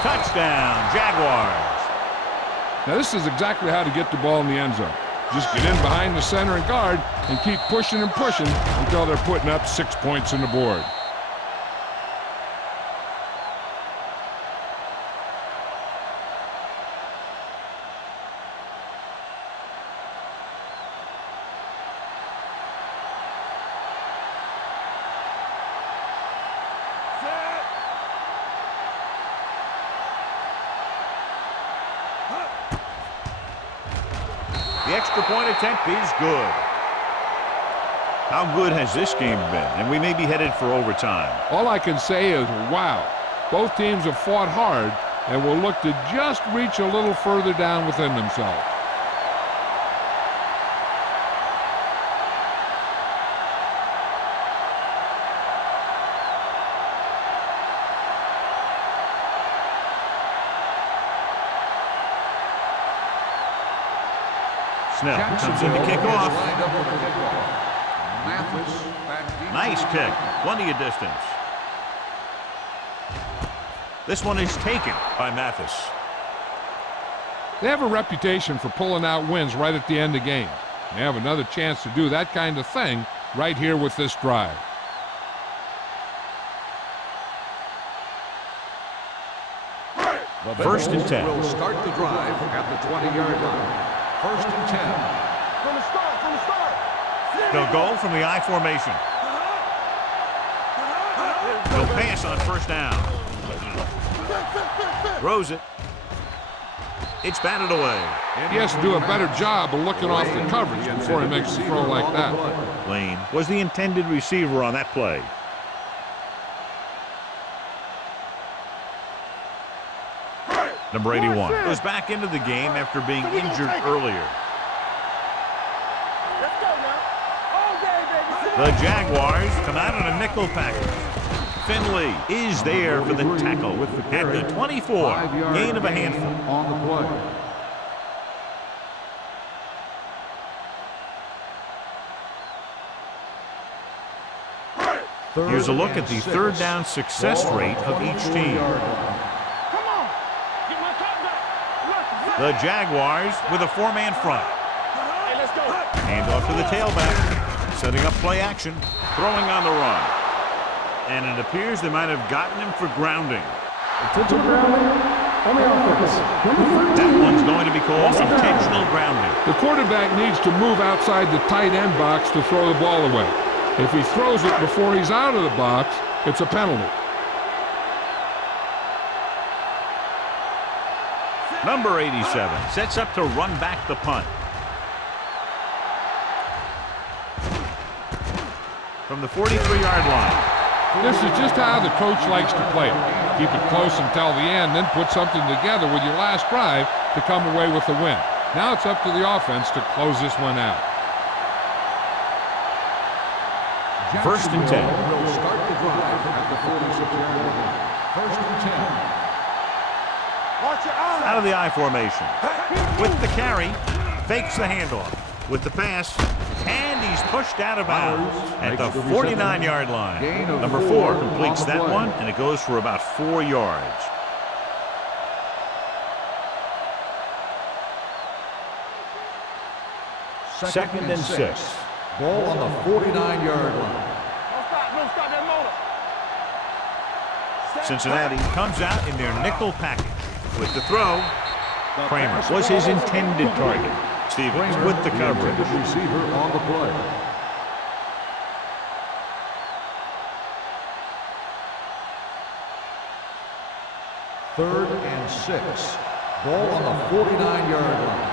Touchdown, Jaguars. Now this is exactly how to get the ball in the end zone. Just get in behind the center and guard and keep pushing and pushing until they're putting up 6 points on the board. The extra point attempt is good. How good has this game been? And we may be headed for overtime. All I can say is, wow. Both teams have fought hard and will look to just reach a little further down within themselves. Snell comes in to kick off. Nice kick. Plenty of distance. This one is taken by Mathis. They have a reputation for pulling out wins right at the end of games. They have another chance to do that kind of thing right here with this drive. First and 10. Will start the drive at the 20-yard line. First and 10. From the start. They'll go from the I formation. They'll pass on first down. Throws it. It's batted away. He has to do a better job of looking off the coverage before he makes a throw like that. Lane was the intended receiver on that play. Number 81 goes back into the game after being injured earlier. Let's go now. All day, baby. The Jaguars come out in a nickel package. Finley is there for the tackle at the 24. Gain of a handful. On the play. Here's a look at the third down success rate of each team. Come on. Get my top back. The Jaguars with a 4-man front. Hey, let's go. Hand off to the tailback. Setting up play action. Throwing on the run. And it appears they might have gotten him for grounding. That one's going to be called intentional grounding. The quarterback needs to move outside the tight end box to throw the ball away. If he throws it before he's out of the box, it's a penalty. Number 87 sets up to run back the punt. from the 43-yard line. This is just how the coach likes to play it. Keep it close until the end, then put something together with your last drive to come away with the win. Now it's up to the offense to close this one out. First and 10. Will start the drive at the 46-yard line. First and 10. Watch your eyes. Out of the I formation. With the carry, fakes the handoff. With the pass, and he's pushed out of bounds at the 49-yard line. Number 4 completes that one, and it goes for about 4 yards. Second and 6. Ball on the 49-yard line. Don't stop that motor. Cincinnati comes out in their nickel package. With the throw, Kramer was his intended target. Stevens with the coverage. The receiver on the play. Third and 6. Ball on the 49-yard line.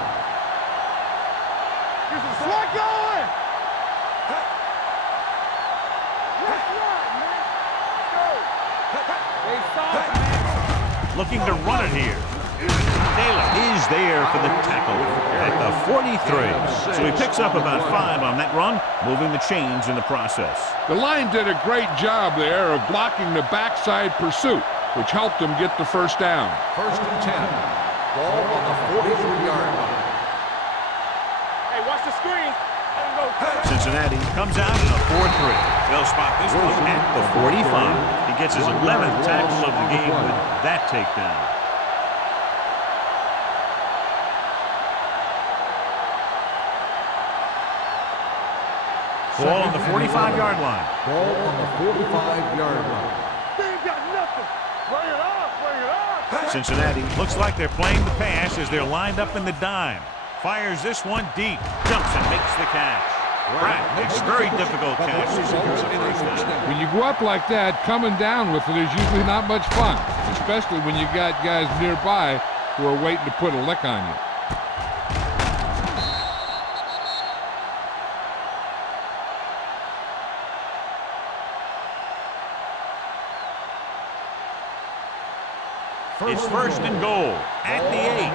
This is what going. That's right, man. Let's go. They saw it, man. Looking to run it here. Taylor is there for the tackle at the 43. So he picks up about 5 on that run, moving the chains in the process. The line did a great job there of blocking the backside pursuit, which helped them get the first down. First and 10. Ball on the 43-yard line. Hey, watch the screen. Let him go. Cincinnati comes out in a 4-3. They'll spot this one at the 45. He gets his 11th tackle of the game with that takedown. Ball on the 45-yard line. Ball on the 45-yard line. They ain't got nothing. Bring it up, bring it up. Cincinnati looks like they're playing the pass as they're lined up in the dime. Fires this one deep. Jumps and makes the catch. Pratt makes a very difficult catch to secure the first down. When you go up like that, coming down with it is usually not much fun, especially when you got guys nearby who are waiting to put a lick on you. It's first and goal at the 8.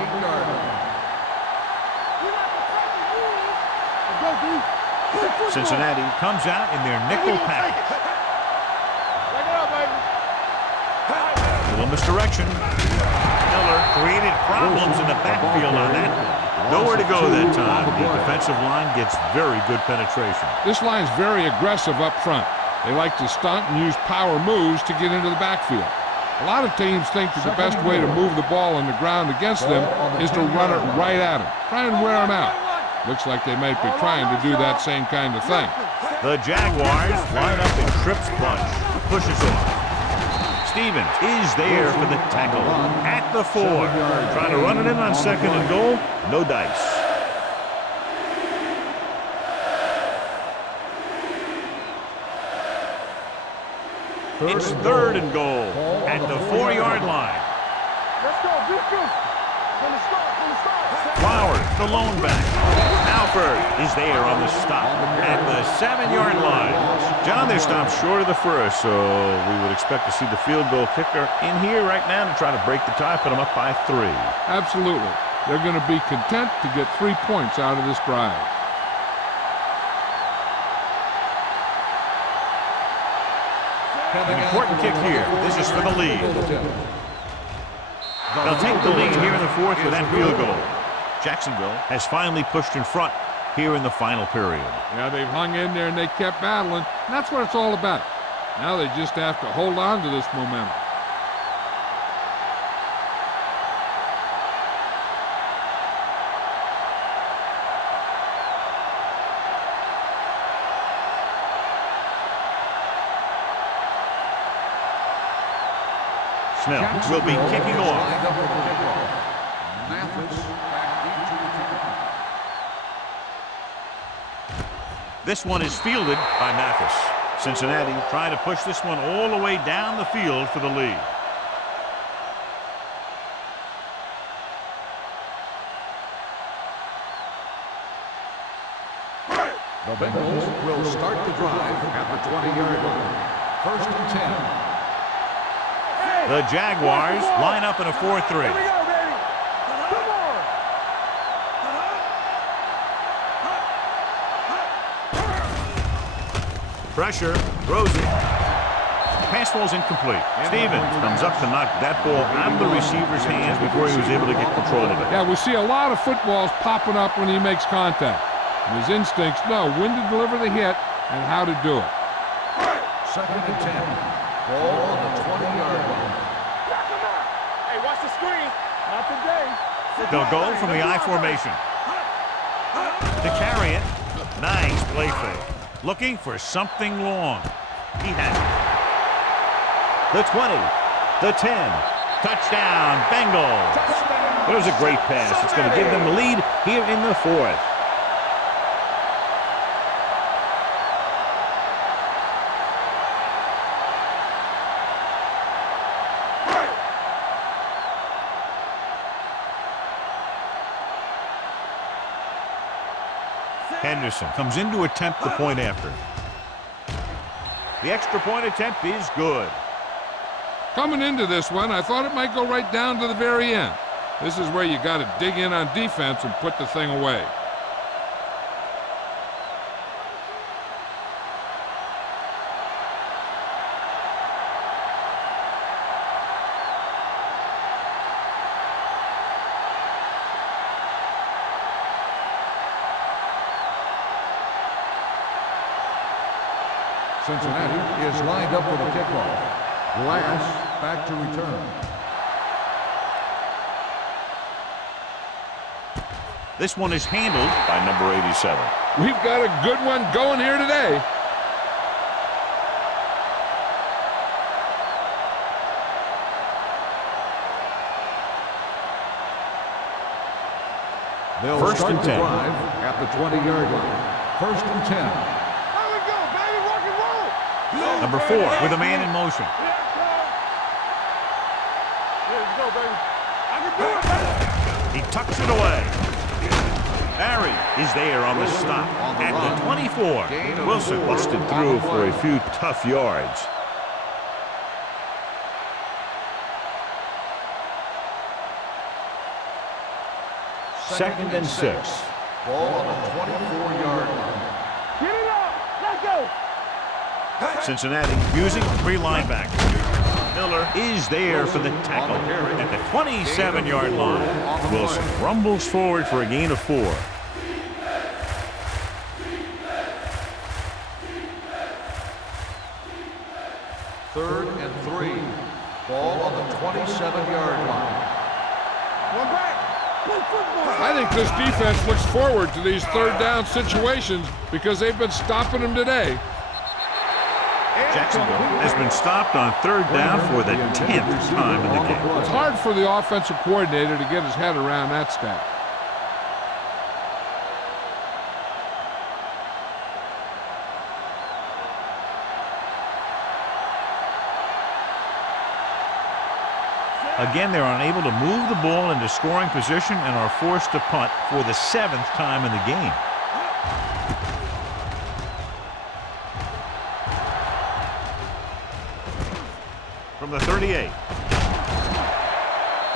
Cincinnati comes out in their nickel package. Take it up, baby. A little misdirection. Miller created problems in the backfield on that one. Nowhere to go that time. The defensive line gets very good penetration. This line's very aggressive up front. They like to stunt and use power moves to get into the backfield. A lot of teams think that the best way to move the ball on the ground against them is to run it right at them. Try and wear them out. Looks like they might be trying to do that same kind of thing. The Jaguars line up in trips bunch. Pushes off. Stevens is there for the tackle at the 4. Trying to run it in on second and goal. No dice. It's third and goal at the 4-yard line. Let's go, defense. From the start. Flowers, the lone back. Alford is there on the stop at the 7-yard line. John, they're stopped short of the first, so we would expect to see the field goal kicker in here right now to try to break the tie, put them up by 3. Absolutely. They're going to be content to get 3 points out of this drive. An important kick here. This is for the lead. They'll take the lead here in the 4th with that field goal. Jacksonville has finally pushed in front here in the final period. Yeah, they've hung in there and they kept battling. And that's what it's all about. Now they just have to hold on to this momentum. Snell will be kicking off. This one is fielded by Mathis. Cincinnati trying to push this one all the way down the field for the lead. The Bengals will start the drive at the 20-yard line. First and 10. The Jaguars line up in a 4-3. Here we go, baby. Come on. Pressure, throws it. Pass ball's incomplete. Stevens comes up to knock that ball out of the receiver's hands before he was able to get control of it. Yeah, we see a lot of footballs popping up when he makes contact. And his instincts know when to deliver the hit and how to do it. Second and 10. Ball on the 20-yard line. Hey, watch the screen. Not today. They'll go from the I formation. To carry it. Nice play fake. Looking for something long. He has it. The 20, the 10, touchdown, Bengals. It was a great pass. It's going to give them the lead here in the 4th. Henderson comes in to attempt the point after. The extra point attempt is good. Coming into this one, I thought it might go right down to the very end. This is where you got to dig in on defense and put the thing away. Cincinnati is lined up for the kickoff. Glass back to return. This one is handled by number 87. We've got a good one going here today. They'll First start and the 10. drive at the 20-yard line. First and 10. There we go, baby. Rock and roll. Number 4 with a man in motion. Let's go, baby. I can do it, baby. He tucks it away. Barry is there on the stop at the 24. Wilson busted through for a few tough yards. Second and 6. Ball on the 24-yard line. Get it up. Let's go. Cincinnati using 3 linebackers. Miller is there for the tackle at the 27-yard line. Wilson rumbles forward for a gain of 4. Third and 3. Ball on the 27-yard line. One back. Play football. I think this defense looks forward to these third down situations because they've been stopping them today. Jacksonville has been stopped on 3rd down for the 10th time in the game. It's hard for the offensive coordinator to get his head around that stat. Again, they're unable to move the ball into scoring position and are forced to punt for the 7th time in the game. From the 38.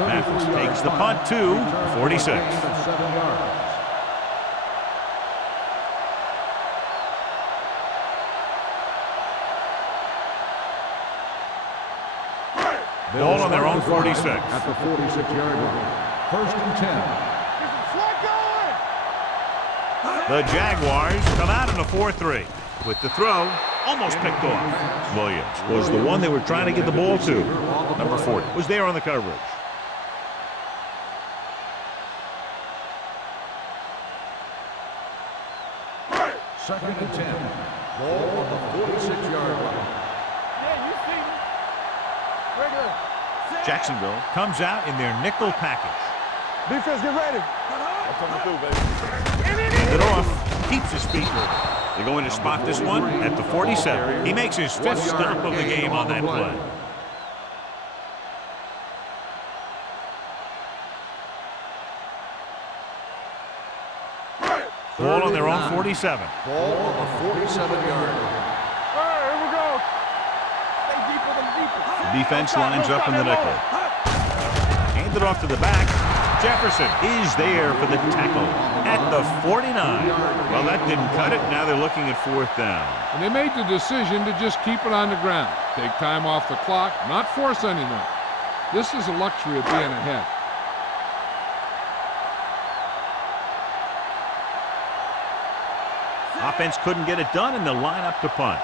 Mathis takes the punt to 46. 7 yards. Ball on their own 46. At the 46-yard line. First and 10. Get some slack going. The Jaguars come out in a 4-3. With the throw, almost picked off. Williams was the one they were trying to get the ball to. Number 40 was there on the coverage. Second and 10. Ball on the 46-yard line. Yeah, you see me. Regular. Jacksonville comes out in their nickel package. Defense, get ready. I'm coming through, baby. Hands it off. Keeps his feet moving. They're going to spot this one at the 47. He makes his 5th stop of the game on that play. ball on their own 47. Ball on the 47-yard line. Here we go. Stay deeper than deeper. The defense lines up in the nickel. Handed off to the back. Jefferson is there for the tackle at the 49. Well, that didn't cut it. Now they're looking at 4th down. And they made the decision to just keep it on the ground. Take time off the clock, not force anything. This is a luxury of being ahead. Offense couldn't get it done, and they'll line up to punt.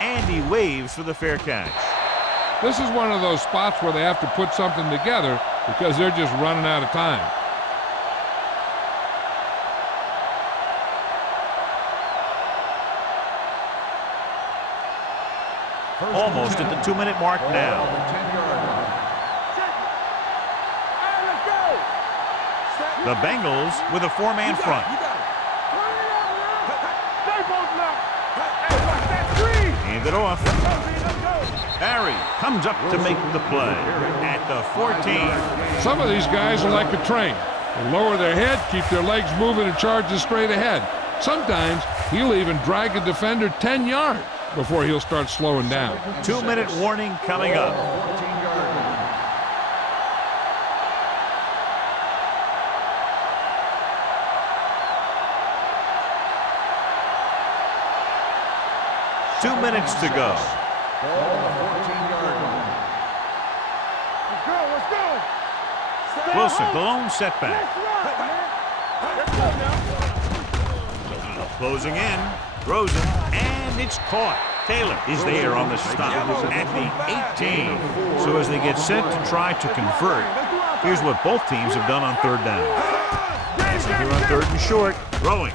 And he waves for the fair catch. This is one of those spots where they have to put something together because they're just running out of time. Almost at the 2-minute mark now. The Bengals with a 4-man front. Hand it off. Barry comes up to make the play at the 14. Some of these guys are like a train. They lower their head, keep their legs moving, and charge straight ahead. Sometimes he'll even drag a defender 10 yards before he'll start slowing down. 2-minute warning coming up. 2 minutes to go. Ball on the 14-yard line. Let's go. Wilson, the lone setback. Closing in, throws it, and it's caught. Taylor is there on the stop at the 18. So as they get set to try to convert, here's what both teams have done on 3rd down. Passing here on 3rd and short, throwing.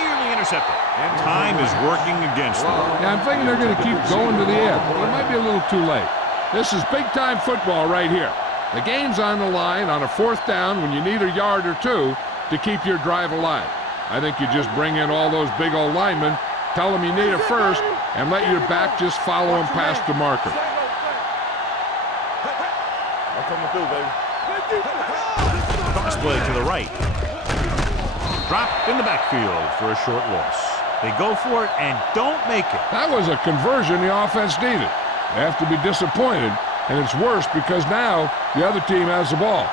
Nearly intercepted. And time is working against them. Yeah, I'm thinking they're going to keep going to the end, but it might be a little too late. This is big-time football right here. The game's on the line on a 4th down when you need a yard or 2 to keep your drive alive. I think you just bring in all those big old linemen, tell them you need it first, and let your back just follow them past the marker. I'm coming through, baby. Cross play to the right. Dropped in the backfield for a short loss. They go for it and don't make it. That was a conversion the offense needed. They have to be disappointed, and it's worse because now the other team has the ball.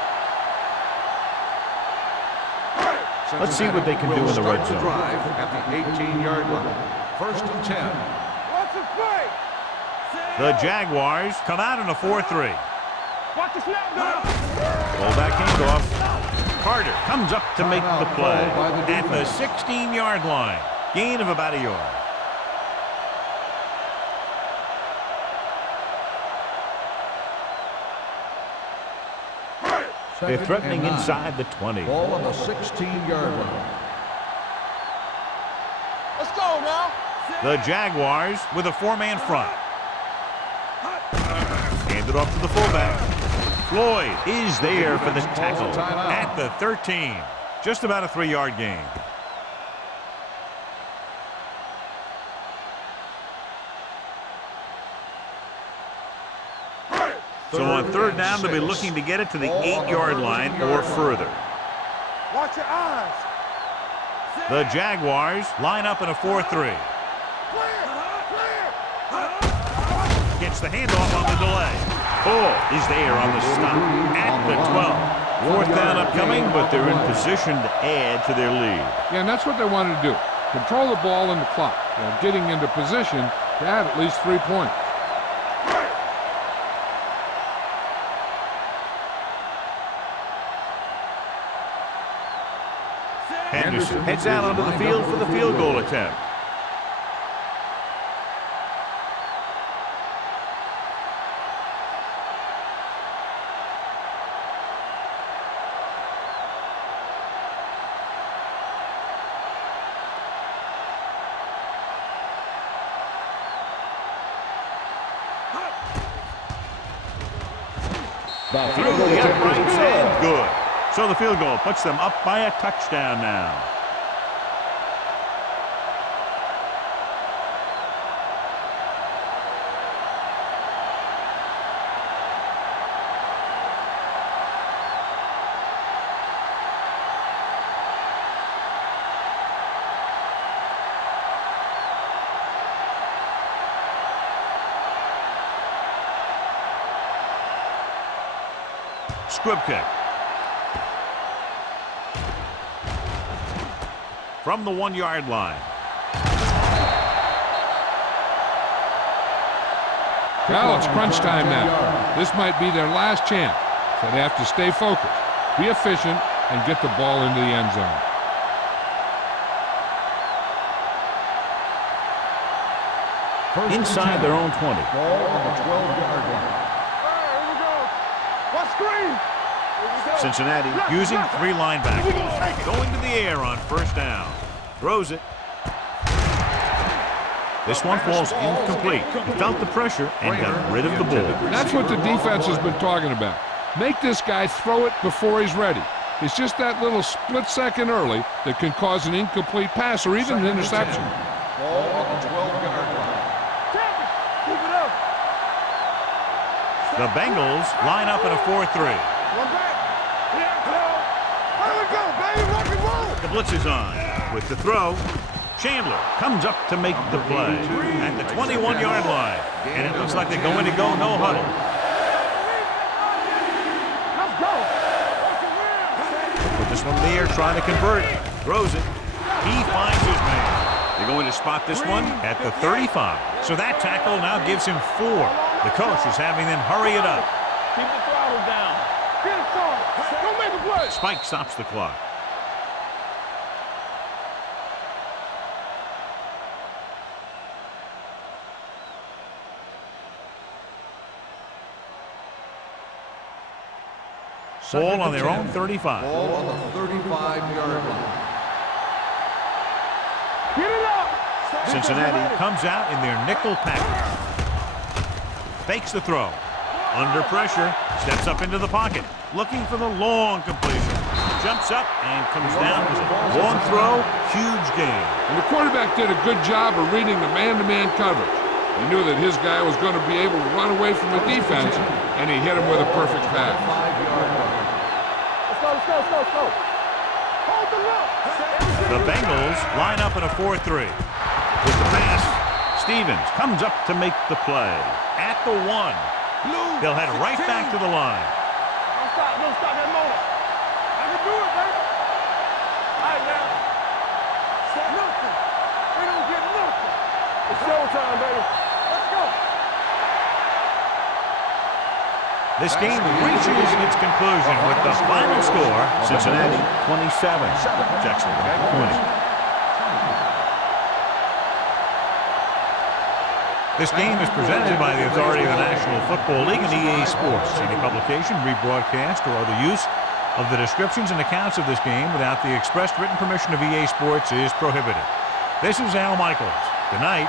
Let's see what they can do in the red zone. Drive at the 18-yard line. 1st and 10. Watch the play. The Jaguars come out in a 4-3. Watch the snap down. Fullback handoff. Carter comes up to make the play at the 16-yard line. Gain of about a yard. They're threatening inside the 20. Ball on the 16-yard line. Let's go now. The Jaguars with a 4-man front. Handed off to the fullback. Floyd is there for the tackle at the 13. Just about a 3-yard gain. So on 3rd down, they'll be looking to get it to the 8-yard line or further. Watch your eyes. The Jaguars line up in a 4-3. Clear. Gets the handoff on the delay. Cole is there on the stop at the 12. 4th down upcoming, but they're in position to add to their lead. Yeah, and that's what they wanted to do. Control the ball and the clock while getting into position to add at least 3 points. Henderson heads out onto the field for the field goal attempt. The Through field goal the attempt uprights is and good. So the field goal puts them up by a touchdown now. Squib kick. From the 1-yard line. Well, it's crunch time now. This might be their last chance, so they have to stay focused, be efficient, and get the ball into the end zone. Inside their own 20. Ball on the 12-yard line. Here we go. What screen? Cincinnati using 3 linebackers. Going to the air on first down. Throws it. This one falls incomplete. He felt the pressure and got rid of the ball. That's what the defense has been talking about. Make this guy throw it before he's ready. It's just that little split second early that can cause an incomplete pass or even an interception. Ball on the 12-yard line. Keep it up. The Bengals line up in a 4-3. One back. Yeah, here we go, baby. Rock and roll. The blitz is on. With the throw, Chandler comes up to make the play at the 21-yard line. And it looks like they're going to go no huddle. Let's go. Put this one in the air, trying to convert. Throws it. He finds his man. They're going to spot this one at the 35. So that tackle now gives him 4. The coach is having them hurry it up. Keep the throttle down. Get it started. Don't make a play. Spike stops the clock. Ball on their own 35. Ball on the 35-yard line. Get it up. Cincinnati comes out in their nickel package. Fakes the throw. Under pressure, steps up into the pocket, looking for the long completion. Jumps up and comes down with a long throw, huge gain. And the quarterback did a good job of reading the man-to-man coverage. He knew that his guy was going to be able to run away from the defense, and he hit him with a perfect pass. 5-yard line. Let's go. Hold the look. The Bengals line up in a 4-3. With the pass, Stevens comes up to make the play. At the 1. They'll head right back to the line. Don't stop that motor. I can do it, baby. All right, now. Nothing. They don't get nothing. It's showtime, baby. Let's go. This game reaches its conclusion with the final score, Cincinnati 27, Jacksonville 20. This game is presented by the authority of the National Football League and EA Sports. Any publication, rebroadcast, or other use of the descriptions and accounts of this game without the expressed written permission of EA Sports is prohibited. This is Al Michaels. Good night.